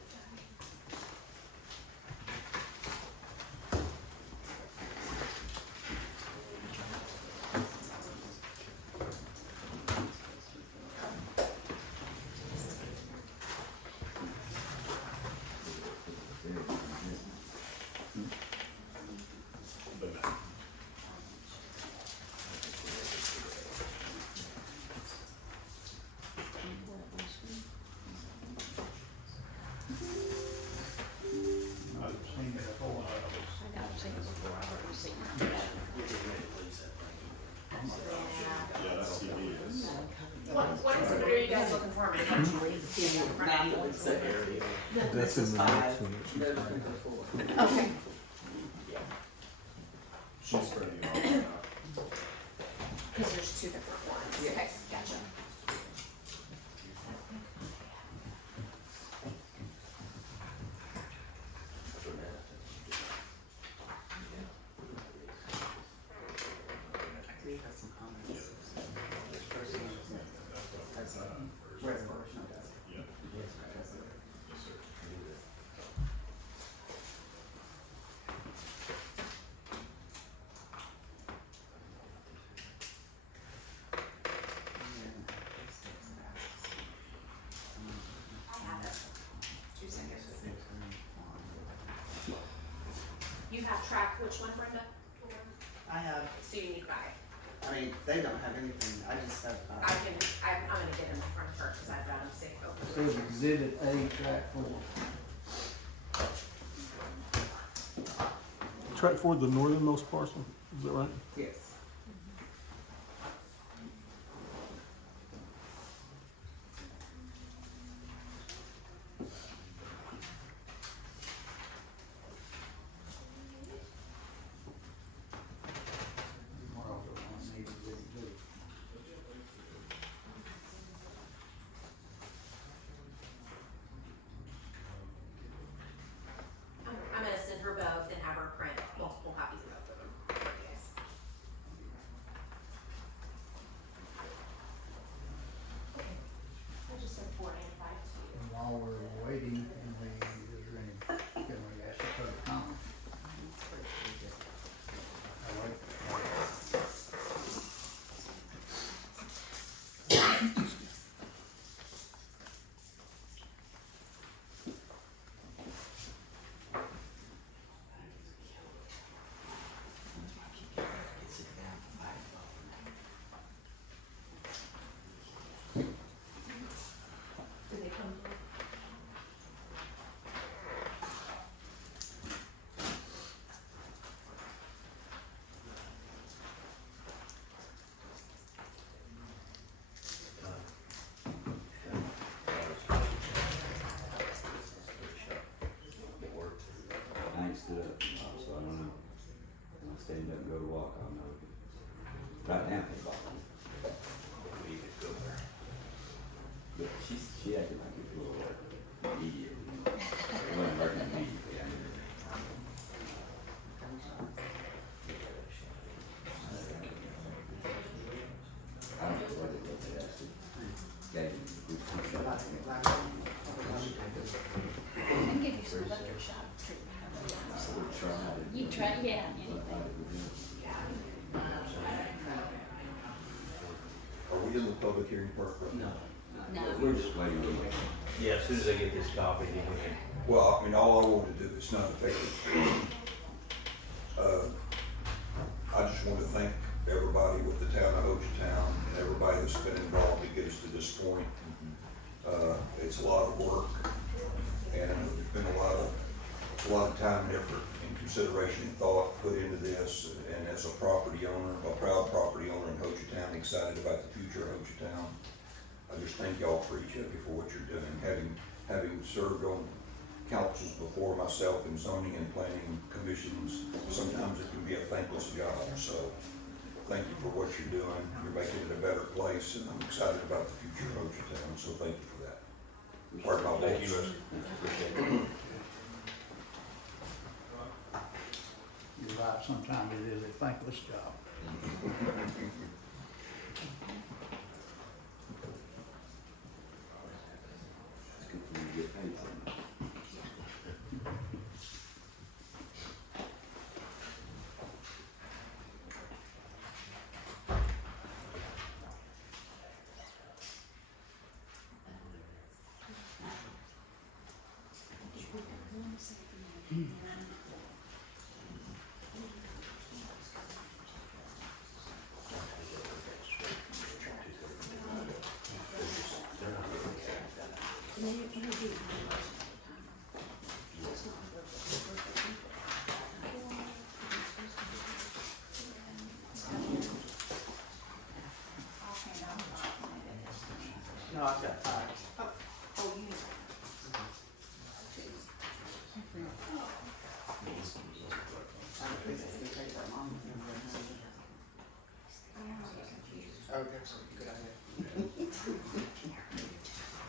I've seen it before. I know, I've seen it before, I've already seen it. Yeah, that's CD. What exhibit are you guys looking for? That's in the next one. Okay. She's printing it all out. Cause there's two different ones. Okay, gotcha. I do have some comments. First one has a resolution. Yeah. Yes, sir. I have it. 2 seconds. You have track which one, Brenda? I have, So you need 5. I mean, they don't have anything, I just have, I'm gonna get in the front of her, cause I've got them safe open. Says exhibit A, track 4. Track for the northernmost parcel, is that right? yes. More of the one needs exhibit B. I'm gonna send her both and have her print multiple copies of both of them. Yes. Okay. I just sent 4 and 5 to you. And while we're waiting, can we, is there any, can we ask for further comment? All right. Did they come through? I ain't stood up, so I don't know. When I stand up and go to walk, I'll know. Right now, it's about, We can fill there. but she acted like it was immediate. It wasn't working immediately, I mean. I don't know what they actually gave me. I can give you some electric shock treatment. You try, yeah, anything. Are we we in the public hearing part right now? No. We're just waiting. Yeah, as soon as I get this copy, then we can. Well, I mean, all I want to do is not effective. I just want to thank everybody with the town of Hochatown and everybody that's been involved to get us to this point. It's a lot of work, and there's been a lot of time and effort and consideration and thought put into this. And as a property owner, a proud property owner in Hochatown, excited about the future of Hochatown, I just thank y'all for each of you for what you're doing. Having served on councils before myself in zoning and planning commissions, sometimes it can be a thankless job. So thank you for what you're doing. You're making it a better place, and I'm excited about the future of Hochatown. So thank you for that. Pardon my Thank you, voice. Russ. Appreciate it. You're right, sometimes it is a thankless job. It's good for you to get paid for it. No, I've got 5. Oh, you need. Oh, that's a good idea.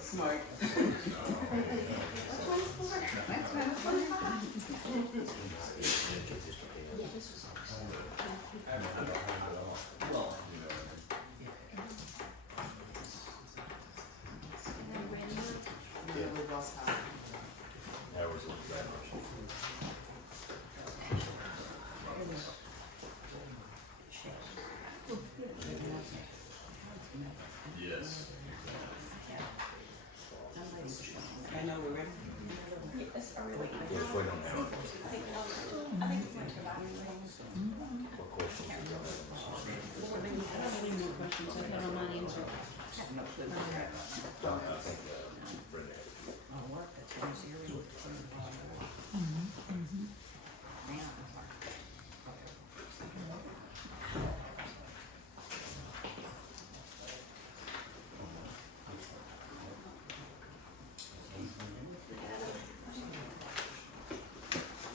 Smart. We've lost time. That was a bad motion. Yes. I know we're ready. Yes, are we waiting? Let's wait on that. I think it's going to go back. What questions do y'all have? I don't have any more questions, I've had all mine answered. Don, I think, Brenda.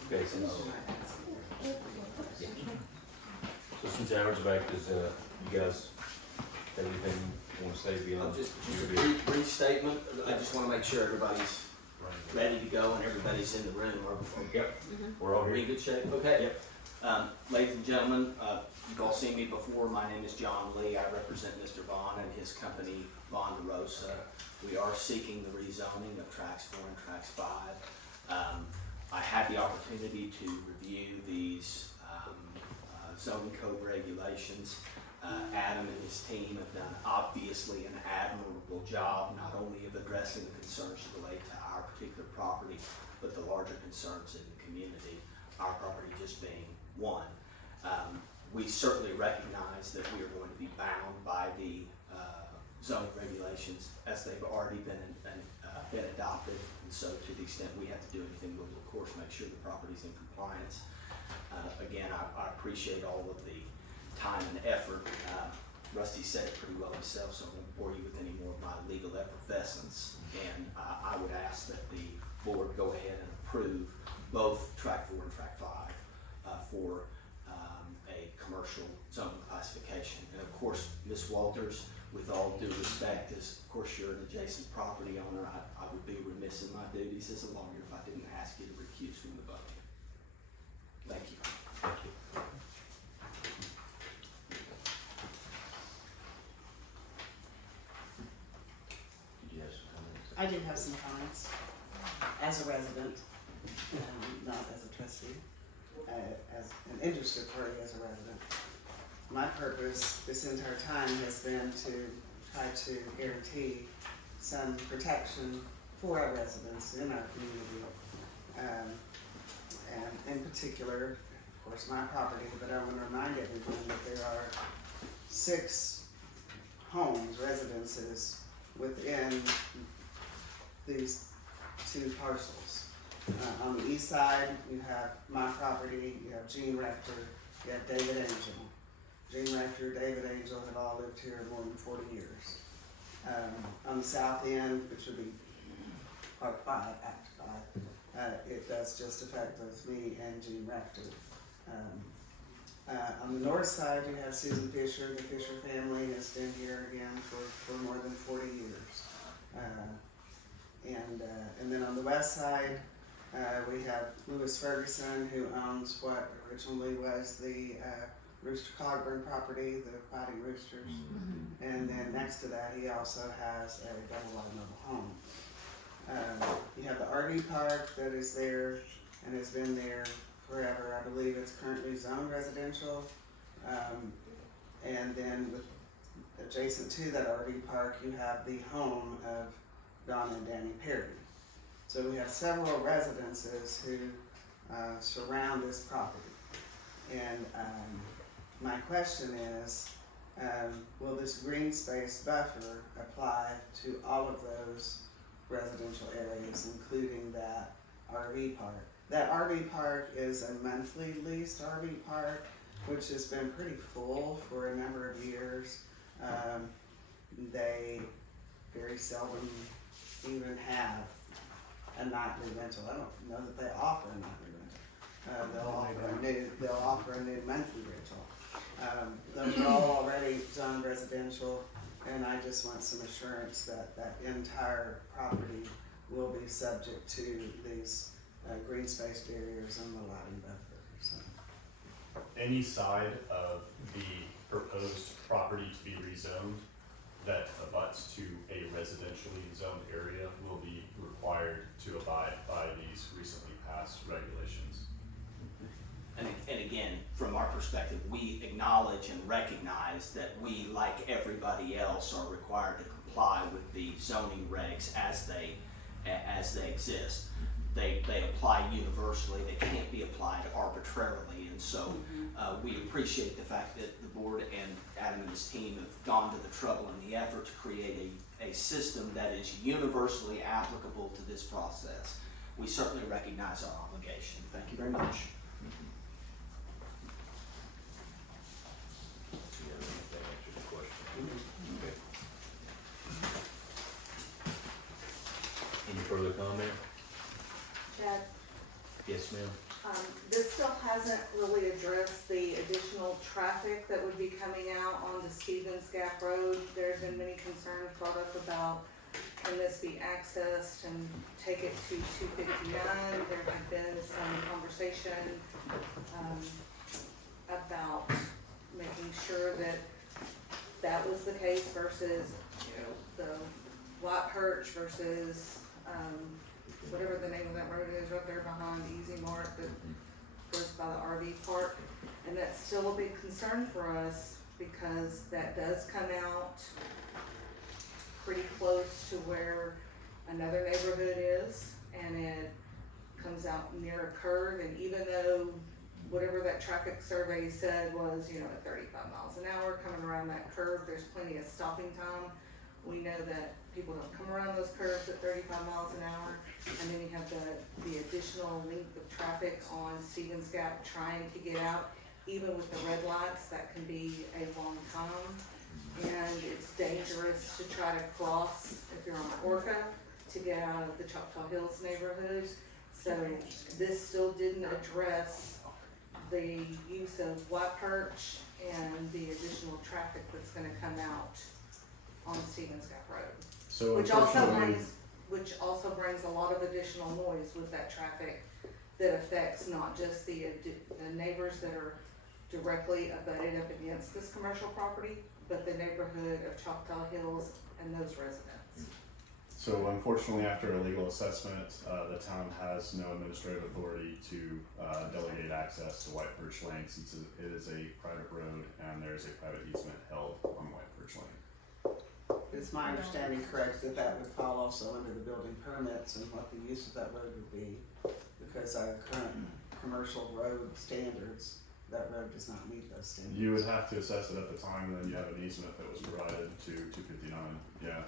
Okay, since hours back, does, you guys have anything you wanna say beyond? Just a brief statement. I just wanna make sure everybody's ready to go and everybody's in the room. Yep, we're all Are we here. in good shape? Okay. Yep. Ladies and gentlemen, you've all seen me before. My name is John Lee. I represent Mr. Vaughn and his company, Vaughn DeRosa. We are seeking the rezoning of tracks 4 and tracks 5. I had the opportunity to review these zoning code regulations. Adam and his team have done obviously an admirable job, not only of addressing the concerns that relate to our particular property, but the larger concerns in the community, our property just being one. We certainly recognize that we are going to be bound by the zoning regulations as they've already been adopted. And so to the extent we have to do anything, we'll of course make sure the property's in compliance. Again, I appreciate all of the time and effort. Rusty said it pretty well himself, so I won't bore you with any more of my legal effervescence. And I would ask that the board go ahead and approve both track 4 and track 5 for a commercial zone classification. And of course, Ms. Walters, with all due respect, as of course you're an adjacent property owner, I would be remiss in my duties as a lawyer if I didn't ask you to recuse from the vote. Thank you. Thank you. Did you have some comments? I did have some comments as a resident, not as a trustee, as an interested party as a resident. My purpose this entire time has been to try to guarantee some protection for our residents in our community. And in particular, of course, my property, but I want to remind everyone that there are 6 homes, residences within these 2 parcels. On the east side, you have my property, you have Gene Rector, you have David Angel. Gene Rector, David Angel have all lived here more than 40 years. On the south end, which would be Part 5, Act 5, it does just affect both me and Gene Rector. On the north side, you have Susan Fisher. The Fisher family has been here again for more than 40 years. And then on the west side, we have Louis Ferguson, who owns what originally was the Rooster Cogburn property, the Fighting Roosters. And then next to that, he also has a double-wide mobile home. You have the RV park that is there and has been there forever. I believe it's currently zoned residential. And then adjacent to that RV park, you have the home of Donna and Danny Perry. So we have several residences who surround this property. And my question is, will this green space buffer apply to all of those residential areas, including that RV park? That RV park is a monthly leased RV park, which has been pretty full for a number of years. They very seldom even have a nightly rental. I don't know that they offer a nightly rental. They'll offer a new monthly rental. Those are all already zoned residential, and I just want some assurance that that entire property will be subject to these green space barriers and the lighting buffer. So. Any side of the proposed property to be rezoned that abuts to a residentially zoned area will be required to abide by these recently passed regulations. And again, from our perspective, we acknowledge and recognize that we, like everybody else, are required to comply with the zoning regs as they exist. They apply universally, they can't be applied arbitrarily, and so we appreciate the fact that the board and Adam and his team have gone to the trouble and the effort to create a system that is universally applicable to this process. We certainly recognize our obligation. Thank you very much. Yeah, that answers the question. Okay. Any further comment? Chad, Yes, ma'am. this still hasn't really addressed the additional traffic that would be coming out onto Stevens Gap Road. There's been many concerns brought up about, can this be accessed and take it to 259? There had been some conversation about making sure that that was the case versus, the White Perch versus, whatever the name of that road is right there behind Easy Mart that goes by the RV park. And that's still a big concern for us because that does come out pretty close to where another neighborhood is, and it comes out near a curve. And even though whatever that traffic survey said was, at 35 miles an hour coming around that curve, there's plenty of stopping time. We know that people don't come around those curves at 35 miles an hour. And then you have the additional length of traffic on Stevens Gap trying to get out. Even with the red lights, that can be a long time. And it's dangerous to try to cross if you're on Orca to get out of the Choctaw Hills neighborhood. So this still didn't address the use of White Perch and the additional traffic that's gonna come out on Stevens Gap Road. So Which also unfortunately, brings a lot of additional noise with that traffic that affects not just the neighbors that are directly abutted up against this commercial property, but the neighborhood of Choctaw Hills and those residents. So unfortunately, after a legal assessment, the town has no administrative authority to delegate access to White Perch Lane since it is a private road and there's a private easement held on White Perch Lane. is my understanding correct that that would fall also under the building permits and what the use of that road would be? Because our current commercial road standards, that road does not meet those standards. You would have to assess it at the time, and then you have an easement that was provided to 259, yeah.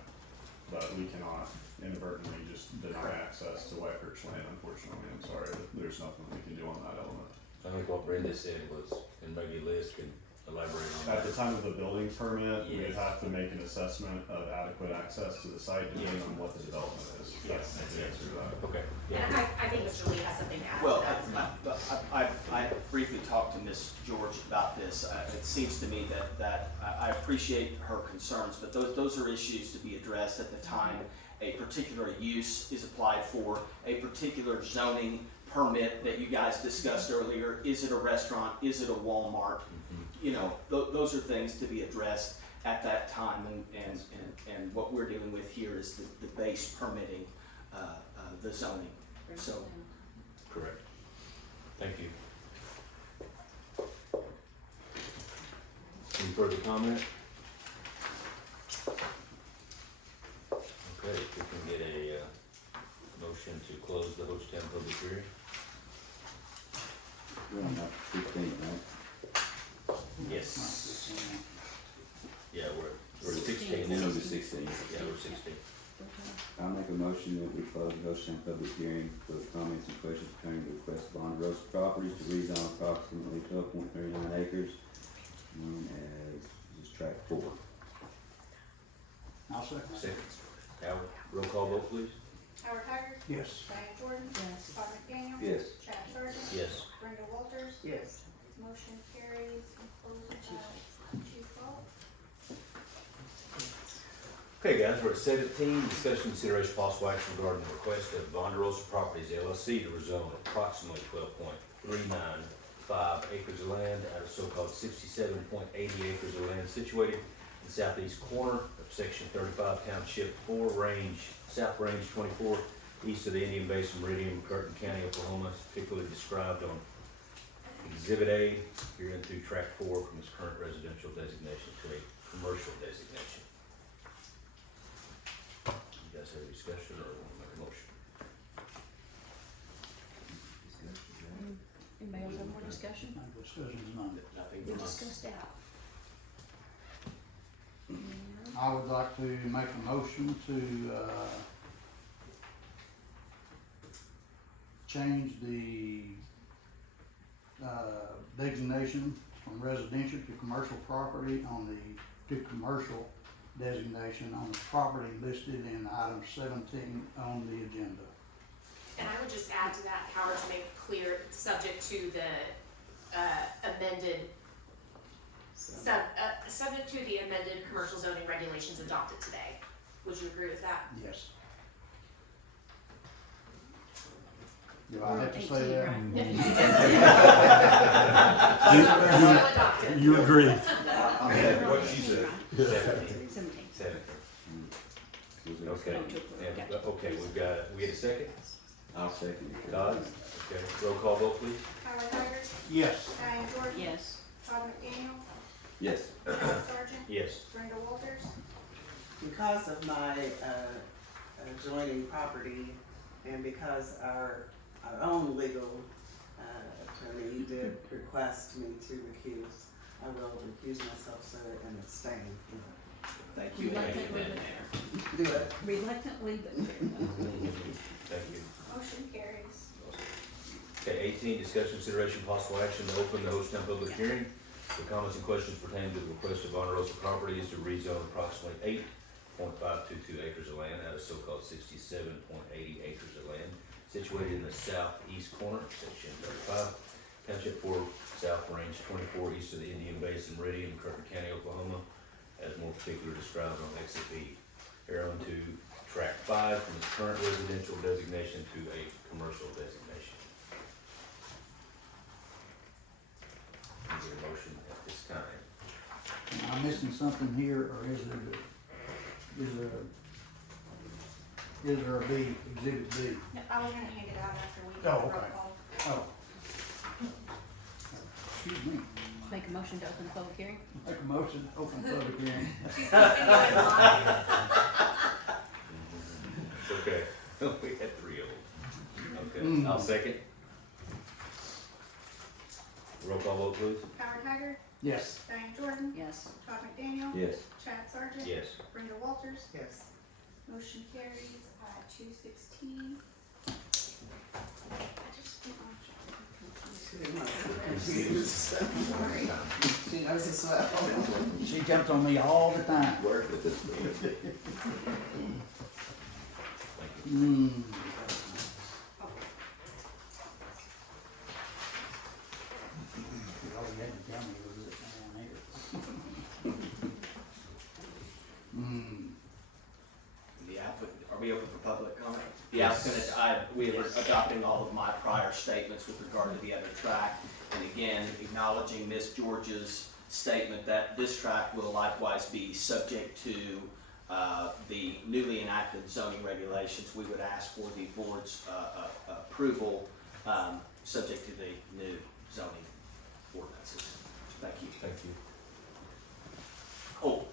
But we cannot inadvertently just deny access to White Birch land, unfortunately, I'm sorry, but there's nothing we can do on that element. I think what Brenda said was, and maybe Liz can elaborate on At that. the time of the building permit, we would Yes. have to make an assessment of adequate access to the site depending on what the development is. Yes. That's the answer to that. Okay. And I think Mr. Lee has something to add to Well, that. I briefly talked to Ms. George about this. It seems to me that I appreciate her concerns, but those are issues to be addressed at the time a particular use is applied for, a particular zoning permit that you guys discussed earlier. Is it a restaurant? Is it a Walmart? You know, those are things to be addressed at that time, and what we're dealing with here is the base permitting, the zoning, so. Correct. Thank you. Any further comment? Okay, if we can get a, motion to close the Hochatown public hearing. We're on up to 15, right? Yes. Yeah, we're 16 Now now. we're 16. Yeah, we're 16. I'll make a motion that we close the Hochatown public hearing for the comments and questions pertaining to the request of Bonderosa Properties to rezone approximately 12.39 acres, known as, this is tract 4. I'll second. Second. Howard, roll call vote, please. Howard Haggard. Yes. Diane Jordan. Yes. Todd McDaniel. Yes. Chad Sargent. Yes. Brenda Walters. Yes. Motion carries and closes at 2:12. Okay, guys, we're at 17, discussion consideration possible action regarding the request of Bonderosa Properties LLC to rezone approximately 12.395 acres of land out of so-called 67.80 acres of land situated in the southeast corner of section 35, township 4, south range 24, east of the Indian Basin Meridian, Curtin County, Oklahoma, particularly described on Exhibit A, here into tract 4 from its current residential designation to a commercial designation. You guys have a discussion or want to make a motion? Anybody else have more discussion? No discussion's none. Nothing We from us. discussed out. I would like to make a motion to, change the, designation from residential to commercial property on the, to commercial designation on the property listed in item 17 on the agenda. And I would just add to that, Howard, to make it clear, subject to the amended, subject to the amended commercial zoning regulations adopted today. Would you agree with that? Yes. Do I have to say that? So adopted. You agree. What she said. 17. Okay, and, okay, we had a second? I'll second it. Todd? Okay, roll call vote, please. Howard Haggard. Yes. Diane Jordan. Yes. Todd McDaniel. Yes. Chad Sargent. Yes. Brenda Walters. Because of my adjoining property and because our own legal attorney did request me to recuse, I will recuse myself, sir, and abstain. Thank you. Do it. Reluctantly, but. Thank you. Motion carries. Okay, 18, discussion, consideration, possible action to open the Hochatown public hearing for comments and questions pertaining to the request of Bonderosa Properties to rezone approximately 8.522 acres of land out of so-called 67.80 acres of land situated in the southeast corner, section 35, township 4, south range 24, east of the Indian Basin Meridian, Curtin County, Oklahoma, as more particularly described on Exhibit B. Arrow to tract 5 from its current residential designation to a commercial designation. Need a motion at this time. Am I missing something here, or is there a B, exhibit B? No, I was gonna hand it out after we Oh, roll okay. call. Oh. Excuse me. Make a motion motion to open the public hearing? Make a motion, to open public hearing. She's keeping you in line. It's okay. We had 3 of them. Okay, Mm. I'll second. Roll call vote, please. Howard Haggard, Yes. Diane Jordan, Yes. Todd McDaniel, Yes. Chad Sargent, Yes. Brenda Walters. Yes. Motion carries at 2:16. I just went on. She didn't want to be confused. Sorry. She knows as well. She jumps on me all the time. Work with this. Mm. All you had to tell me was it down here. Mm. The applicant, are we open for public comment? The applicant, we are adopting all of my prior statements with regard to the other track. And again, acknowledging Ms. George's statement that this track will likewise be subject to the newly enacted zoning regulations. We would ask for the board's approval, subject to the new zoning ordinances. Thank you. Thank you. Oh,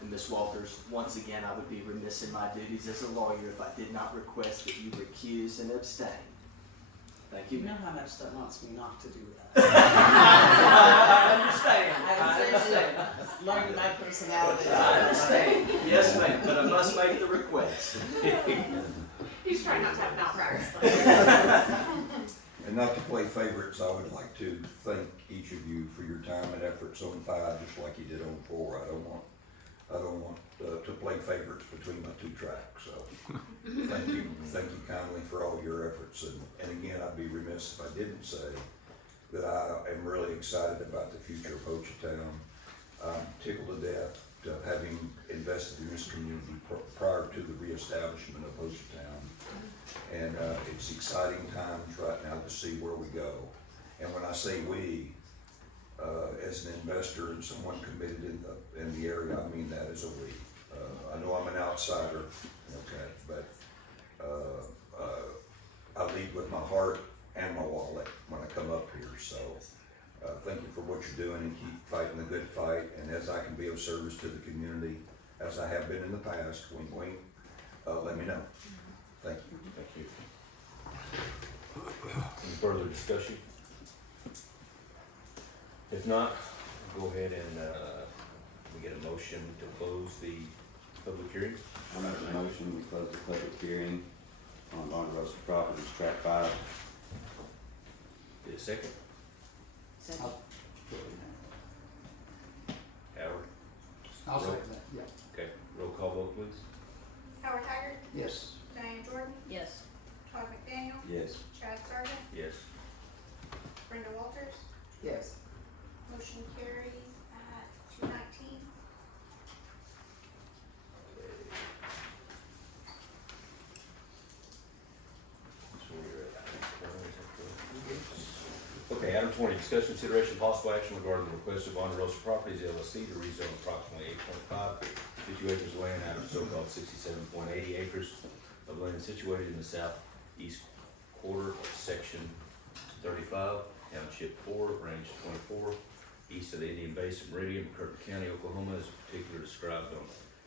and Ms. Walters, once again, I would be remiss in my duties as a lawyer if I did not request that you recuse and abstain. Thank you. You know how much that wants me not to do that. I understand. I understand. Learning my personality. I understand. Yes, ma'am, but I must make the request. He's trying not to have malpractice. And not to play favorites, I would like to thank each of you for your time and efforts on 5, just like you did on 4. I don't want to play favorites between my 2 tracks, so thank you kindly for all your efforts. And again, I'd be remiss if I didn't say that I am really excited about the future of Hochatown. I'm tickled to death of having invested in this community prior to the reestablishment of Hochatown. And it's exciting times right now to see where we go. And when I say we, as an investor and someone committed in the area, I mean that as a we. I know I'm an outsider, okay, but I lead with my heart and my wallet when I come up here. So thank you for what you're doing and keep fighting the good fight. And as I can be of service to the community, as I have been in the past, wink wink, let me know. Thank you. Thank you. Any further discussion? If not, go ahead and, we get a motion to close the public hearing. I make a motion, we close the public hearing on Ponderosa Properties, track 5. Get a second. Second. Howard? I'll second that, yeah. Okay, roll call vote, please. Howard Haggard, Yes. Diane Jordan, Yes. Todd McDaniel, Yes. Chad Sargent, Yes. Brenda Walters. Yes. Motion carries at 2:19. Okay, item 20, discussion, consideration, possible action regarding the request of Ponderosa Properties LLC to rezone approximately 8.52 acres of land out of so-called 67.80 acres of land situated in the southeast quarter of section 35, township 4, range 24, east of the Indian Basin Meridian, Kirk County, Oklahoma, as particularly described on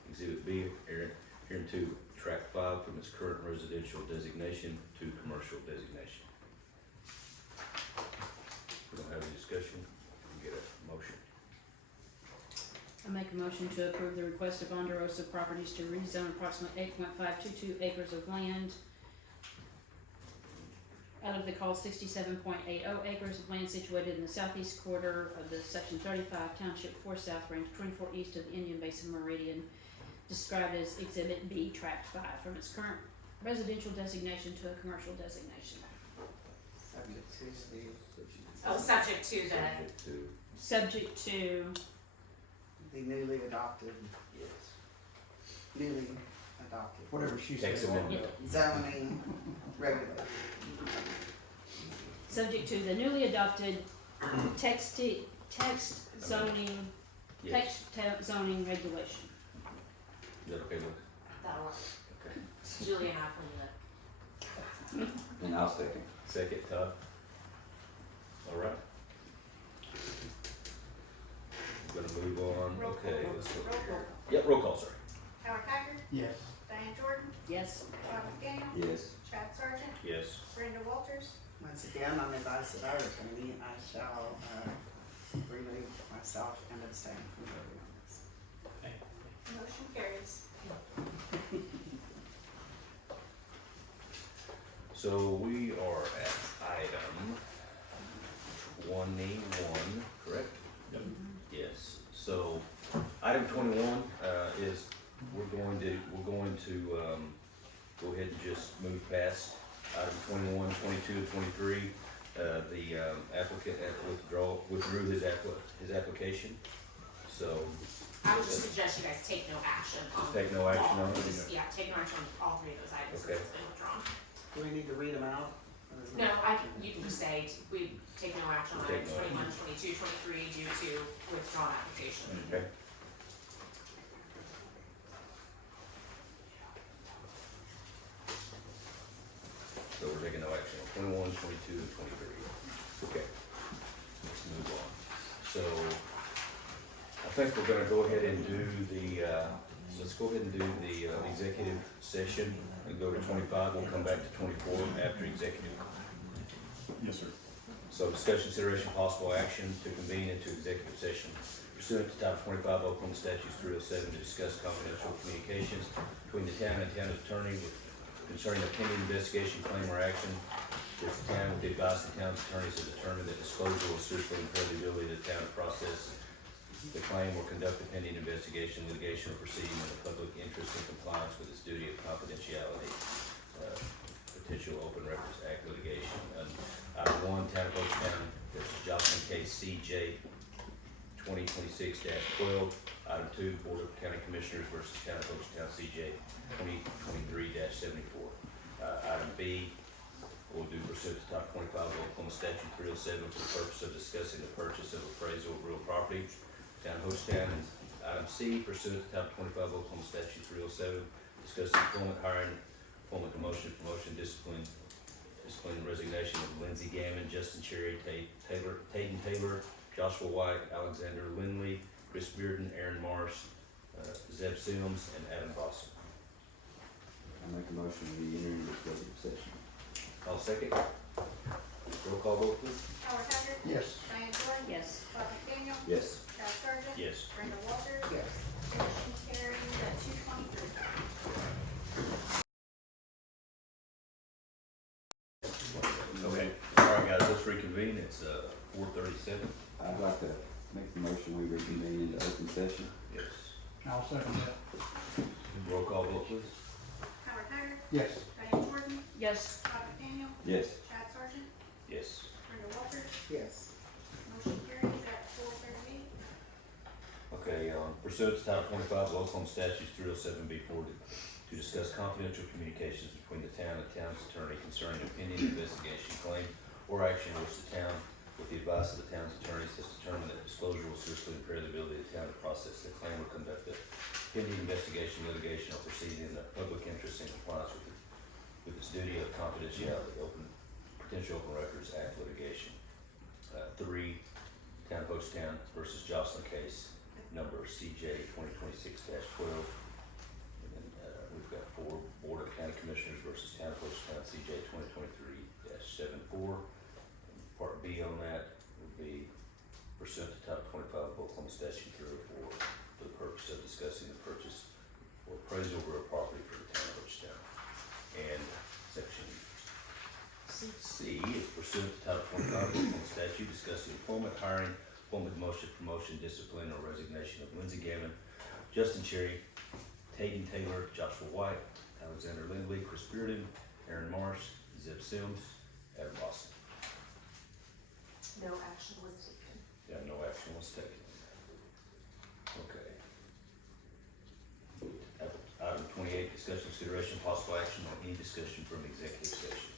Exhibit B, hereunto tract 5 from its current residential designation to commercial designation. We don't have any discussion, we can get a motion. I make a motion to approve the request of Ponderosa Properties to rezone approximately 8.522 acres of land out of the called 67.80 acres of land situated in the southeast quarter of the section 35, township 4 south, range 24 east of the Indian Basin Meridian, described as Exhibit B, tract 5, from its current residential designation to a commercial designation. Subject to the. Oh, subject to the, Subject to, Subject to, The newly adopted, yes. newly adopted Whatever she said. Text amendment. zoning regulations. subject to the newly adopted text zoning, Yes, zoning regulation. is that okay, Luke? that'll work. Okay. Julie and I cleaned it up. And I'll second. Second, Todd? All right. Roll call. Okay, let's go. Roll call. Yep, roll call, sorry. Howard Haggard, Yes. Diane Jordan, Yes. Todd McDaniel, Yes. Chad Sargent, Yes. Brenda Walters, Once again, on the advice of our attorney, I shall, relieve myself and abstain from voting on this. Motion carries. So we are at item 21, correct? Yep. Yes, so item 21, is, we're going to, go ahead and just move past item 21, 22, and 23. The applicant withdrew his application, so I would just suggest you guys take no action on. Just take no action on it? Just, yeah, take no action on all three of those items, Okay. since it's been withdrawn. Do we need to read them out? Or is it- No, you can just say, we take no action on Take items no action. 21, 22, 23 due to withdrawn application. okay. So we're taking no action on 21, 22, and 23. Okay, let's move on. So I think we're gonna go ahead and do let's go ahead and do the executive session and go to 25. We'll come back to 24 after executive. Yes, sir. So discussion, consideration, possible action to convene into executive session pursuant to Title 25 Oklahoma Statutes 307 to discuss confidential communications between the town and town attorney concerning a pending investigation, claim, or action. This town, with the advice of the town's attorneys, has determined that disclosure will seriously impair the ability of the town to process the claim or conduct a pending investigation, litigation, or proceeding in the public interest in compliance with its duty of confidentiality. Potential Open Records Act litigation. Item 1, Town of Hochatown versus Jocelyn case CJ 2026-12. Item 2, Board of County Commissioners versus Town of Hochatown CJ 2023-74. Item B, we'll do pursuant to Title 25 of Oklahoma Statute 307 for the purpose of discussing the purchase of appraisal of real property. Town of Hochatown. And item C, pursuant to Title 25 of Oklahoma Statute 307, discussing employment, hiring, appointment, promotion, discipline, and resignation of Lindsey Gammon, Justin Cherry, Tayden Taylor, Joshua White, Alexander Lindley, Chris Bearden, Aaron Marsh, Zeb Sims, and Adam Boston. I make a motion we enter into executive session. I'll second. Roll call vote, please. Howard Haggard, Yes. Diane Jordan, Yes. Todd McDaniel, Yes. Chad Sargent, Yes. Brenda Walters, Yes. motion carries at 2:23. Okay. All right, guys, let's reconvene. It's 4:37. I'd like to make the motion we reconvene into open session. Yes. I'll second that. Roll call vote, please. Howard Haggard, Yes. Diane Jordan, Yes. Todd McDaniel, Yes. Chad Sargent, Yes. Brenda Walters, Yes. motion carries at 4:38. Okay, pursuant to Title 25 of Oklahoma Statutes 307B4 to discuss confidential communications between the town and town's attorney concerning a pending investigation, claim, or action in which the town, with the advice of the town's attorneys, has determined that disclosure will seriously impair the ability of the town to process the claim or conduct a pending investigation, litigation, or proceeding in the public interest in compliance with its duty of confidentiality, potential Open Records Act litigation. 3, Town of Hochatown versus Jocelyn case, number CJ 2026-12. And then, we've got 4, Board of County Commissioners versus Town of Hochatown CJ 2023-74. Part B on that would be pursuant to Title 25 of Oklahoma Statute 304 for the purpose of discussing the purchase or appraisal of real property for the Town of Hochatown. And section C is pursuant to Title 25 of Oklahoma Statute discussing employment, hiring, appointment, promotion, discipline, or resignation of Lindsey Gammon, Justin Cherry, Tayden Taylor, Joshua White, Alexander Lindley, Chris Bearden, Aaron Marsh, Zeb Sims, Adam Boston. No action was taken. Yeah, no action was taken. Okay. Item 28, discussion, consideration, possible action on any discussion from executive session.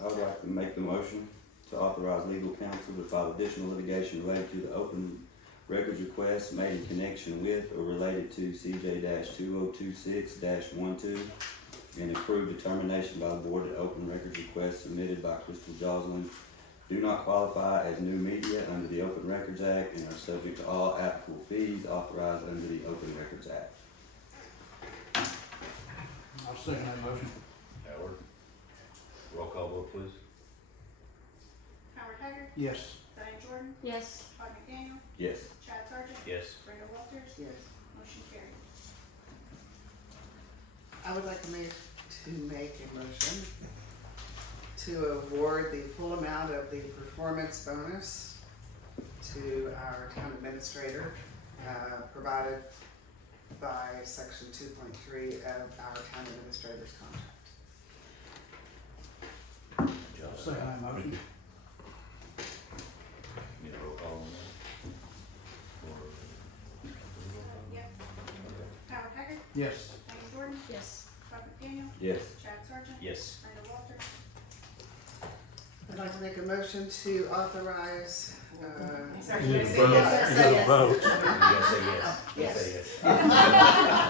I would like to make the motion to authorize legal counsel to file additional litigation related to the open records requests made in connection with or related to CJ-2026-12 and approved determination by the board that open records requests submitted by Crystal Joslin do not qualify as new media under the Open Records Act and are subject to all applicable fees authorized under the Open Records Act. I'll second that motion. Howard. Roll call vote, please. Howard Haggard, Yes. Diane Jordan, Yes. Todd McDaniel, Yes. Chad Sargent, Yes. Brenda Walters, Yes. motion carried. I would like to make a motion to award the full amount of the performance bonus to our town administrator, provided by section 2.3 of our town administrator's contract. I'll second that motion. Need a roll call on that? Yep. Howard Haggard, Yes. Diane Jordan, Yes. Todd McDaniel, Yes. Chad Sargent, Yes. Brenda Walters, I'd like to make a motion to authorize, Sorry, You need a say vote. yes. You need a vote. You gotta say yes. Yes. Say yes. Of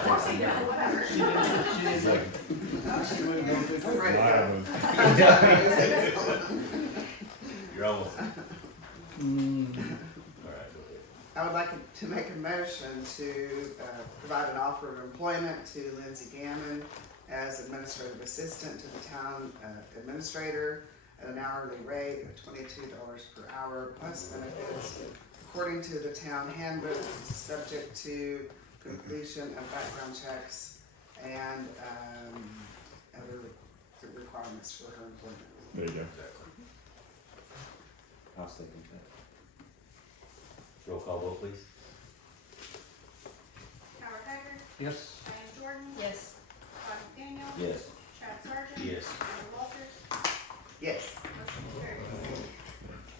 course he does, whatever. I'm ready to go. You're almost. Mm, All right, go ahead. I would like to make a motion to provide an offer of employment to Lindsay Gammon as administrative assistant to the town administrator at an hourly rate of $22 per hour plus benefits according to the town handbook, subject to completion of background checks and other requirements for her employment. There you go. Exactly. I'll second that. Roll call vote, please. Howard Haggard, yes. Diane Jordan, Yes. Todd McDaniel, Yes. Chad Sargent, Yes. Brenda Walters, Yes. motion carried.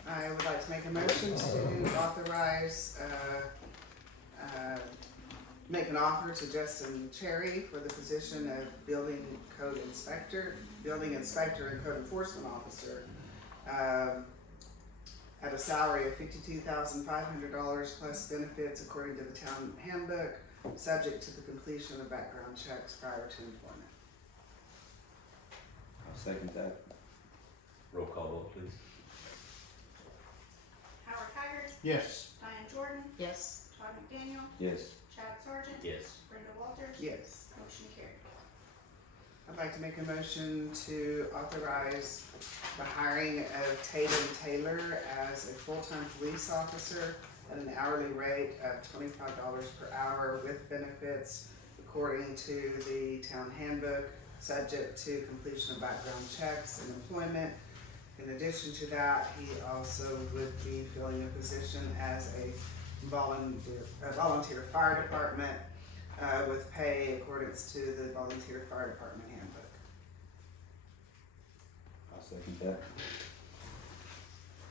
I would like to make a motion to authorize, make an offer to Justin Cherry for the position of building inspector and code enforcement officer, at a salary of $52,500 plus benefits according to the town handbook, subject to the completion of background checks prior to employment. I'll second that. Roll call vote, please. Howard Haggard, Yes. Diane Jordan, Yes. Todd McDaniel, Yes. Chad Sargent, Yes. Brenda Walters, Yes. motion carried. I'd like to make a motion to authorize the hiring of Tatum Taylor as a full-time police officer at an hourly rate of $25 per hour with benefits according to the town handbook, subject to completion of background checks and employment. In addition to that, he also would be filling a position as a volunteer fire department with pay accordance to the volunteer fire department handbook. I'll second that.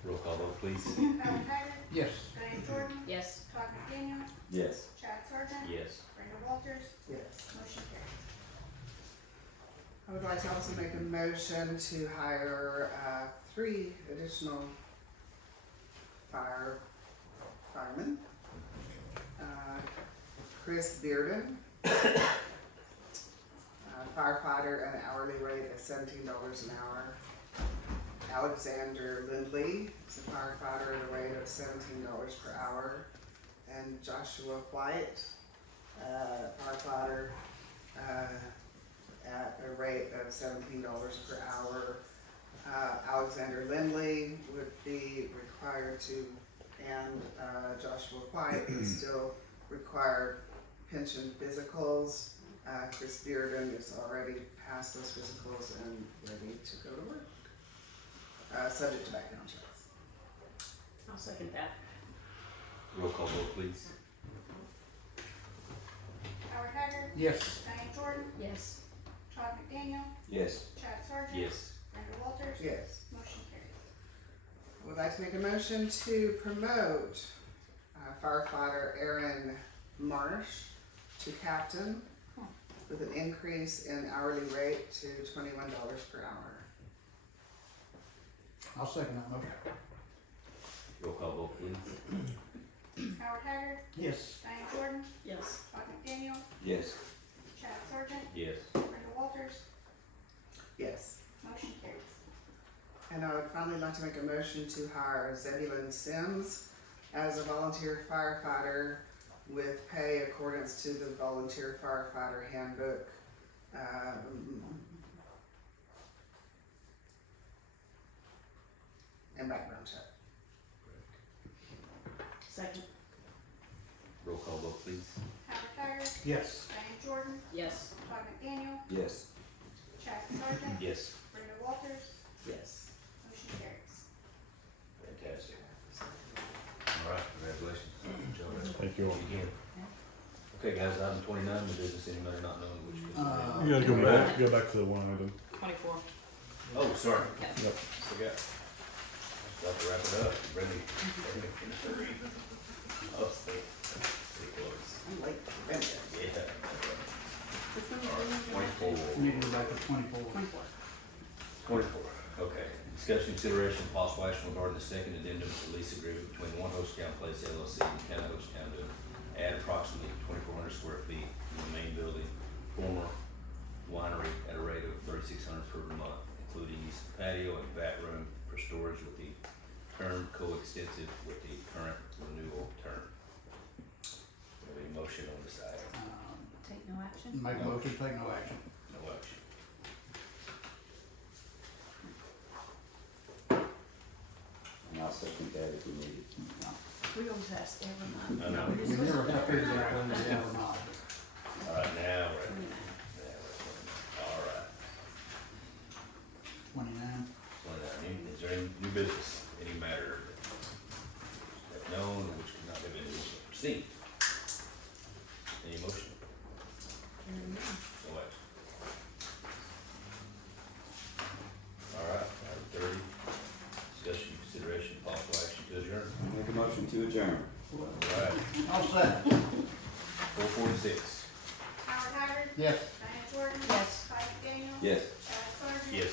Roll call vote, please. Howard Haggard, Yes. Diane Jordan, Yes. Todd McDaniel, Yes. Chad Sargent, Yes. Brenda Walters, Yes. motion carried. I would like to also make a motion to hire 3 additional firemen. Chris Bearden, firefighter at an hourly rate of $17 an hour. Alexander Lindley is a firefighter at a rate of $17 per hour. And Joshua White, firefighter at a rate of $17 per hour. Alexander Lindley would be required to, and Joshua White would still require pension physicals. Chris Bearden is already past those physicals and ready to go to work, subject to background checks. I'll second that. Roll call vote, please. Howard Haggard, Yes. Diane Jordan, Yes. Todd McDaniel, Yes. Chad Sargent, Yes. Brenda Walters, Yes. motion carried. I would like to make a motion to promote firefighter Aaron Marsh to captain with an increase in hourly rate to $21 per hour. I'll second that motion. Roll call vote, please. Howard Haggard, Yes. Diane Jordan, Yes. Todd McDaniel, Yes. Chad Sargent, Yes. Brenda Walters, Yes. motion carries. And I would finally like to make a motion to hire Zebulon Sims as a volunteer firefighter with pay accordance to the volunteer firefighter handbook. And background check. Second. Roll call vote, please. Howard Hager, Yes. Diane Jordan, Yes. Todd McDaniel, Yes. Chad Sargent, Yes. Brenda Walters, Yes. motion carries. Fantastic. All right, congratulations. Joe, that's Thank you all. again. Okay, guys, item 29, the business any matter not known which. You gotta go back to the one item. 24. Oh, sorry. Yep. Forgot. About to wrap it up. Brenda, in a hurry. Oh, stay close. I'm late. Yeah. Which one All right, is it? 24. We need to go back to 24. 24. 24, okay. Discussion, consideration, possible action regarding the second addendum to lease agreement between One Hochatown Place LLC and the County of Hochatown to add approximately 2,400 square feet in the main building, former winery at a rate of $3,600 per month, including use of patio and back room for storage with the term coextensive with the current renewal term. Do we have a motion on this item? Take no action? Make a motion, take no action. No action. And I'll second that if we need it. No. We're gonna test every month. I know. We're We just never supposed to- got figured out whether we have or not. All right, now we're at, all right. 29. Is there any new business, any matter that known or which cannot have been foreseen? Any motion? No action. All right, item 30, discussion, consideration, possible action to adjourn. Make a motion to adjourn. All right, All set. 4:46. Howard Hager, Yes. Diane Jordan, Yes. Todd McDaniel, Yes. Chad Sargent, Yes.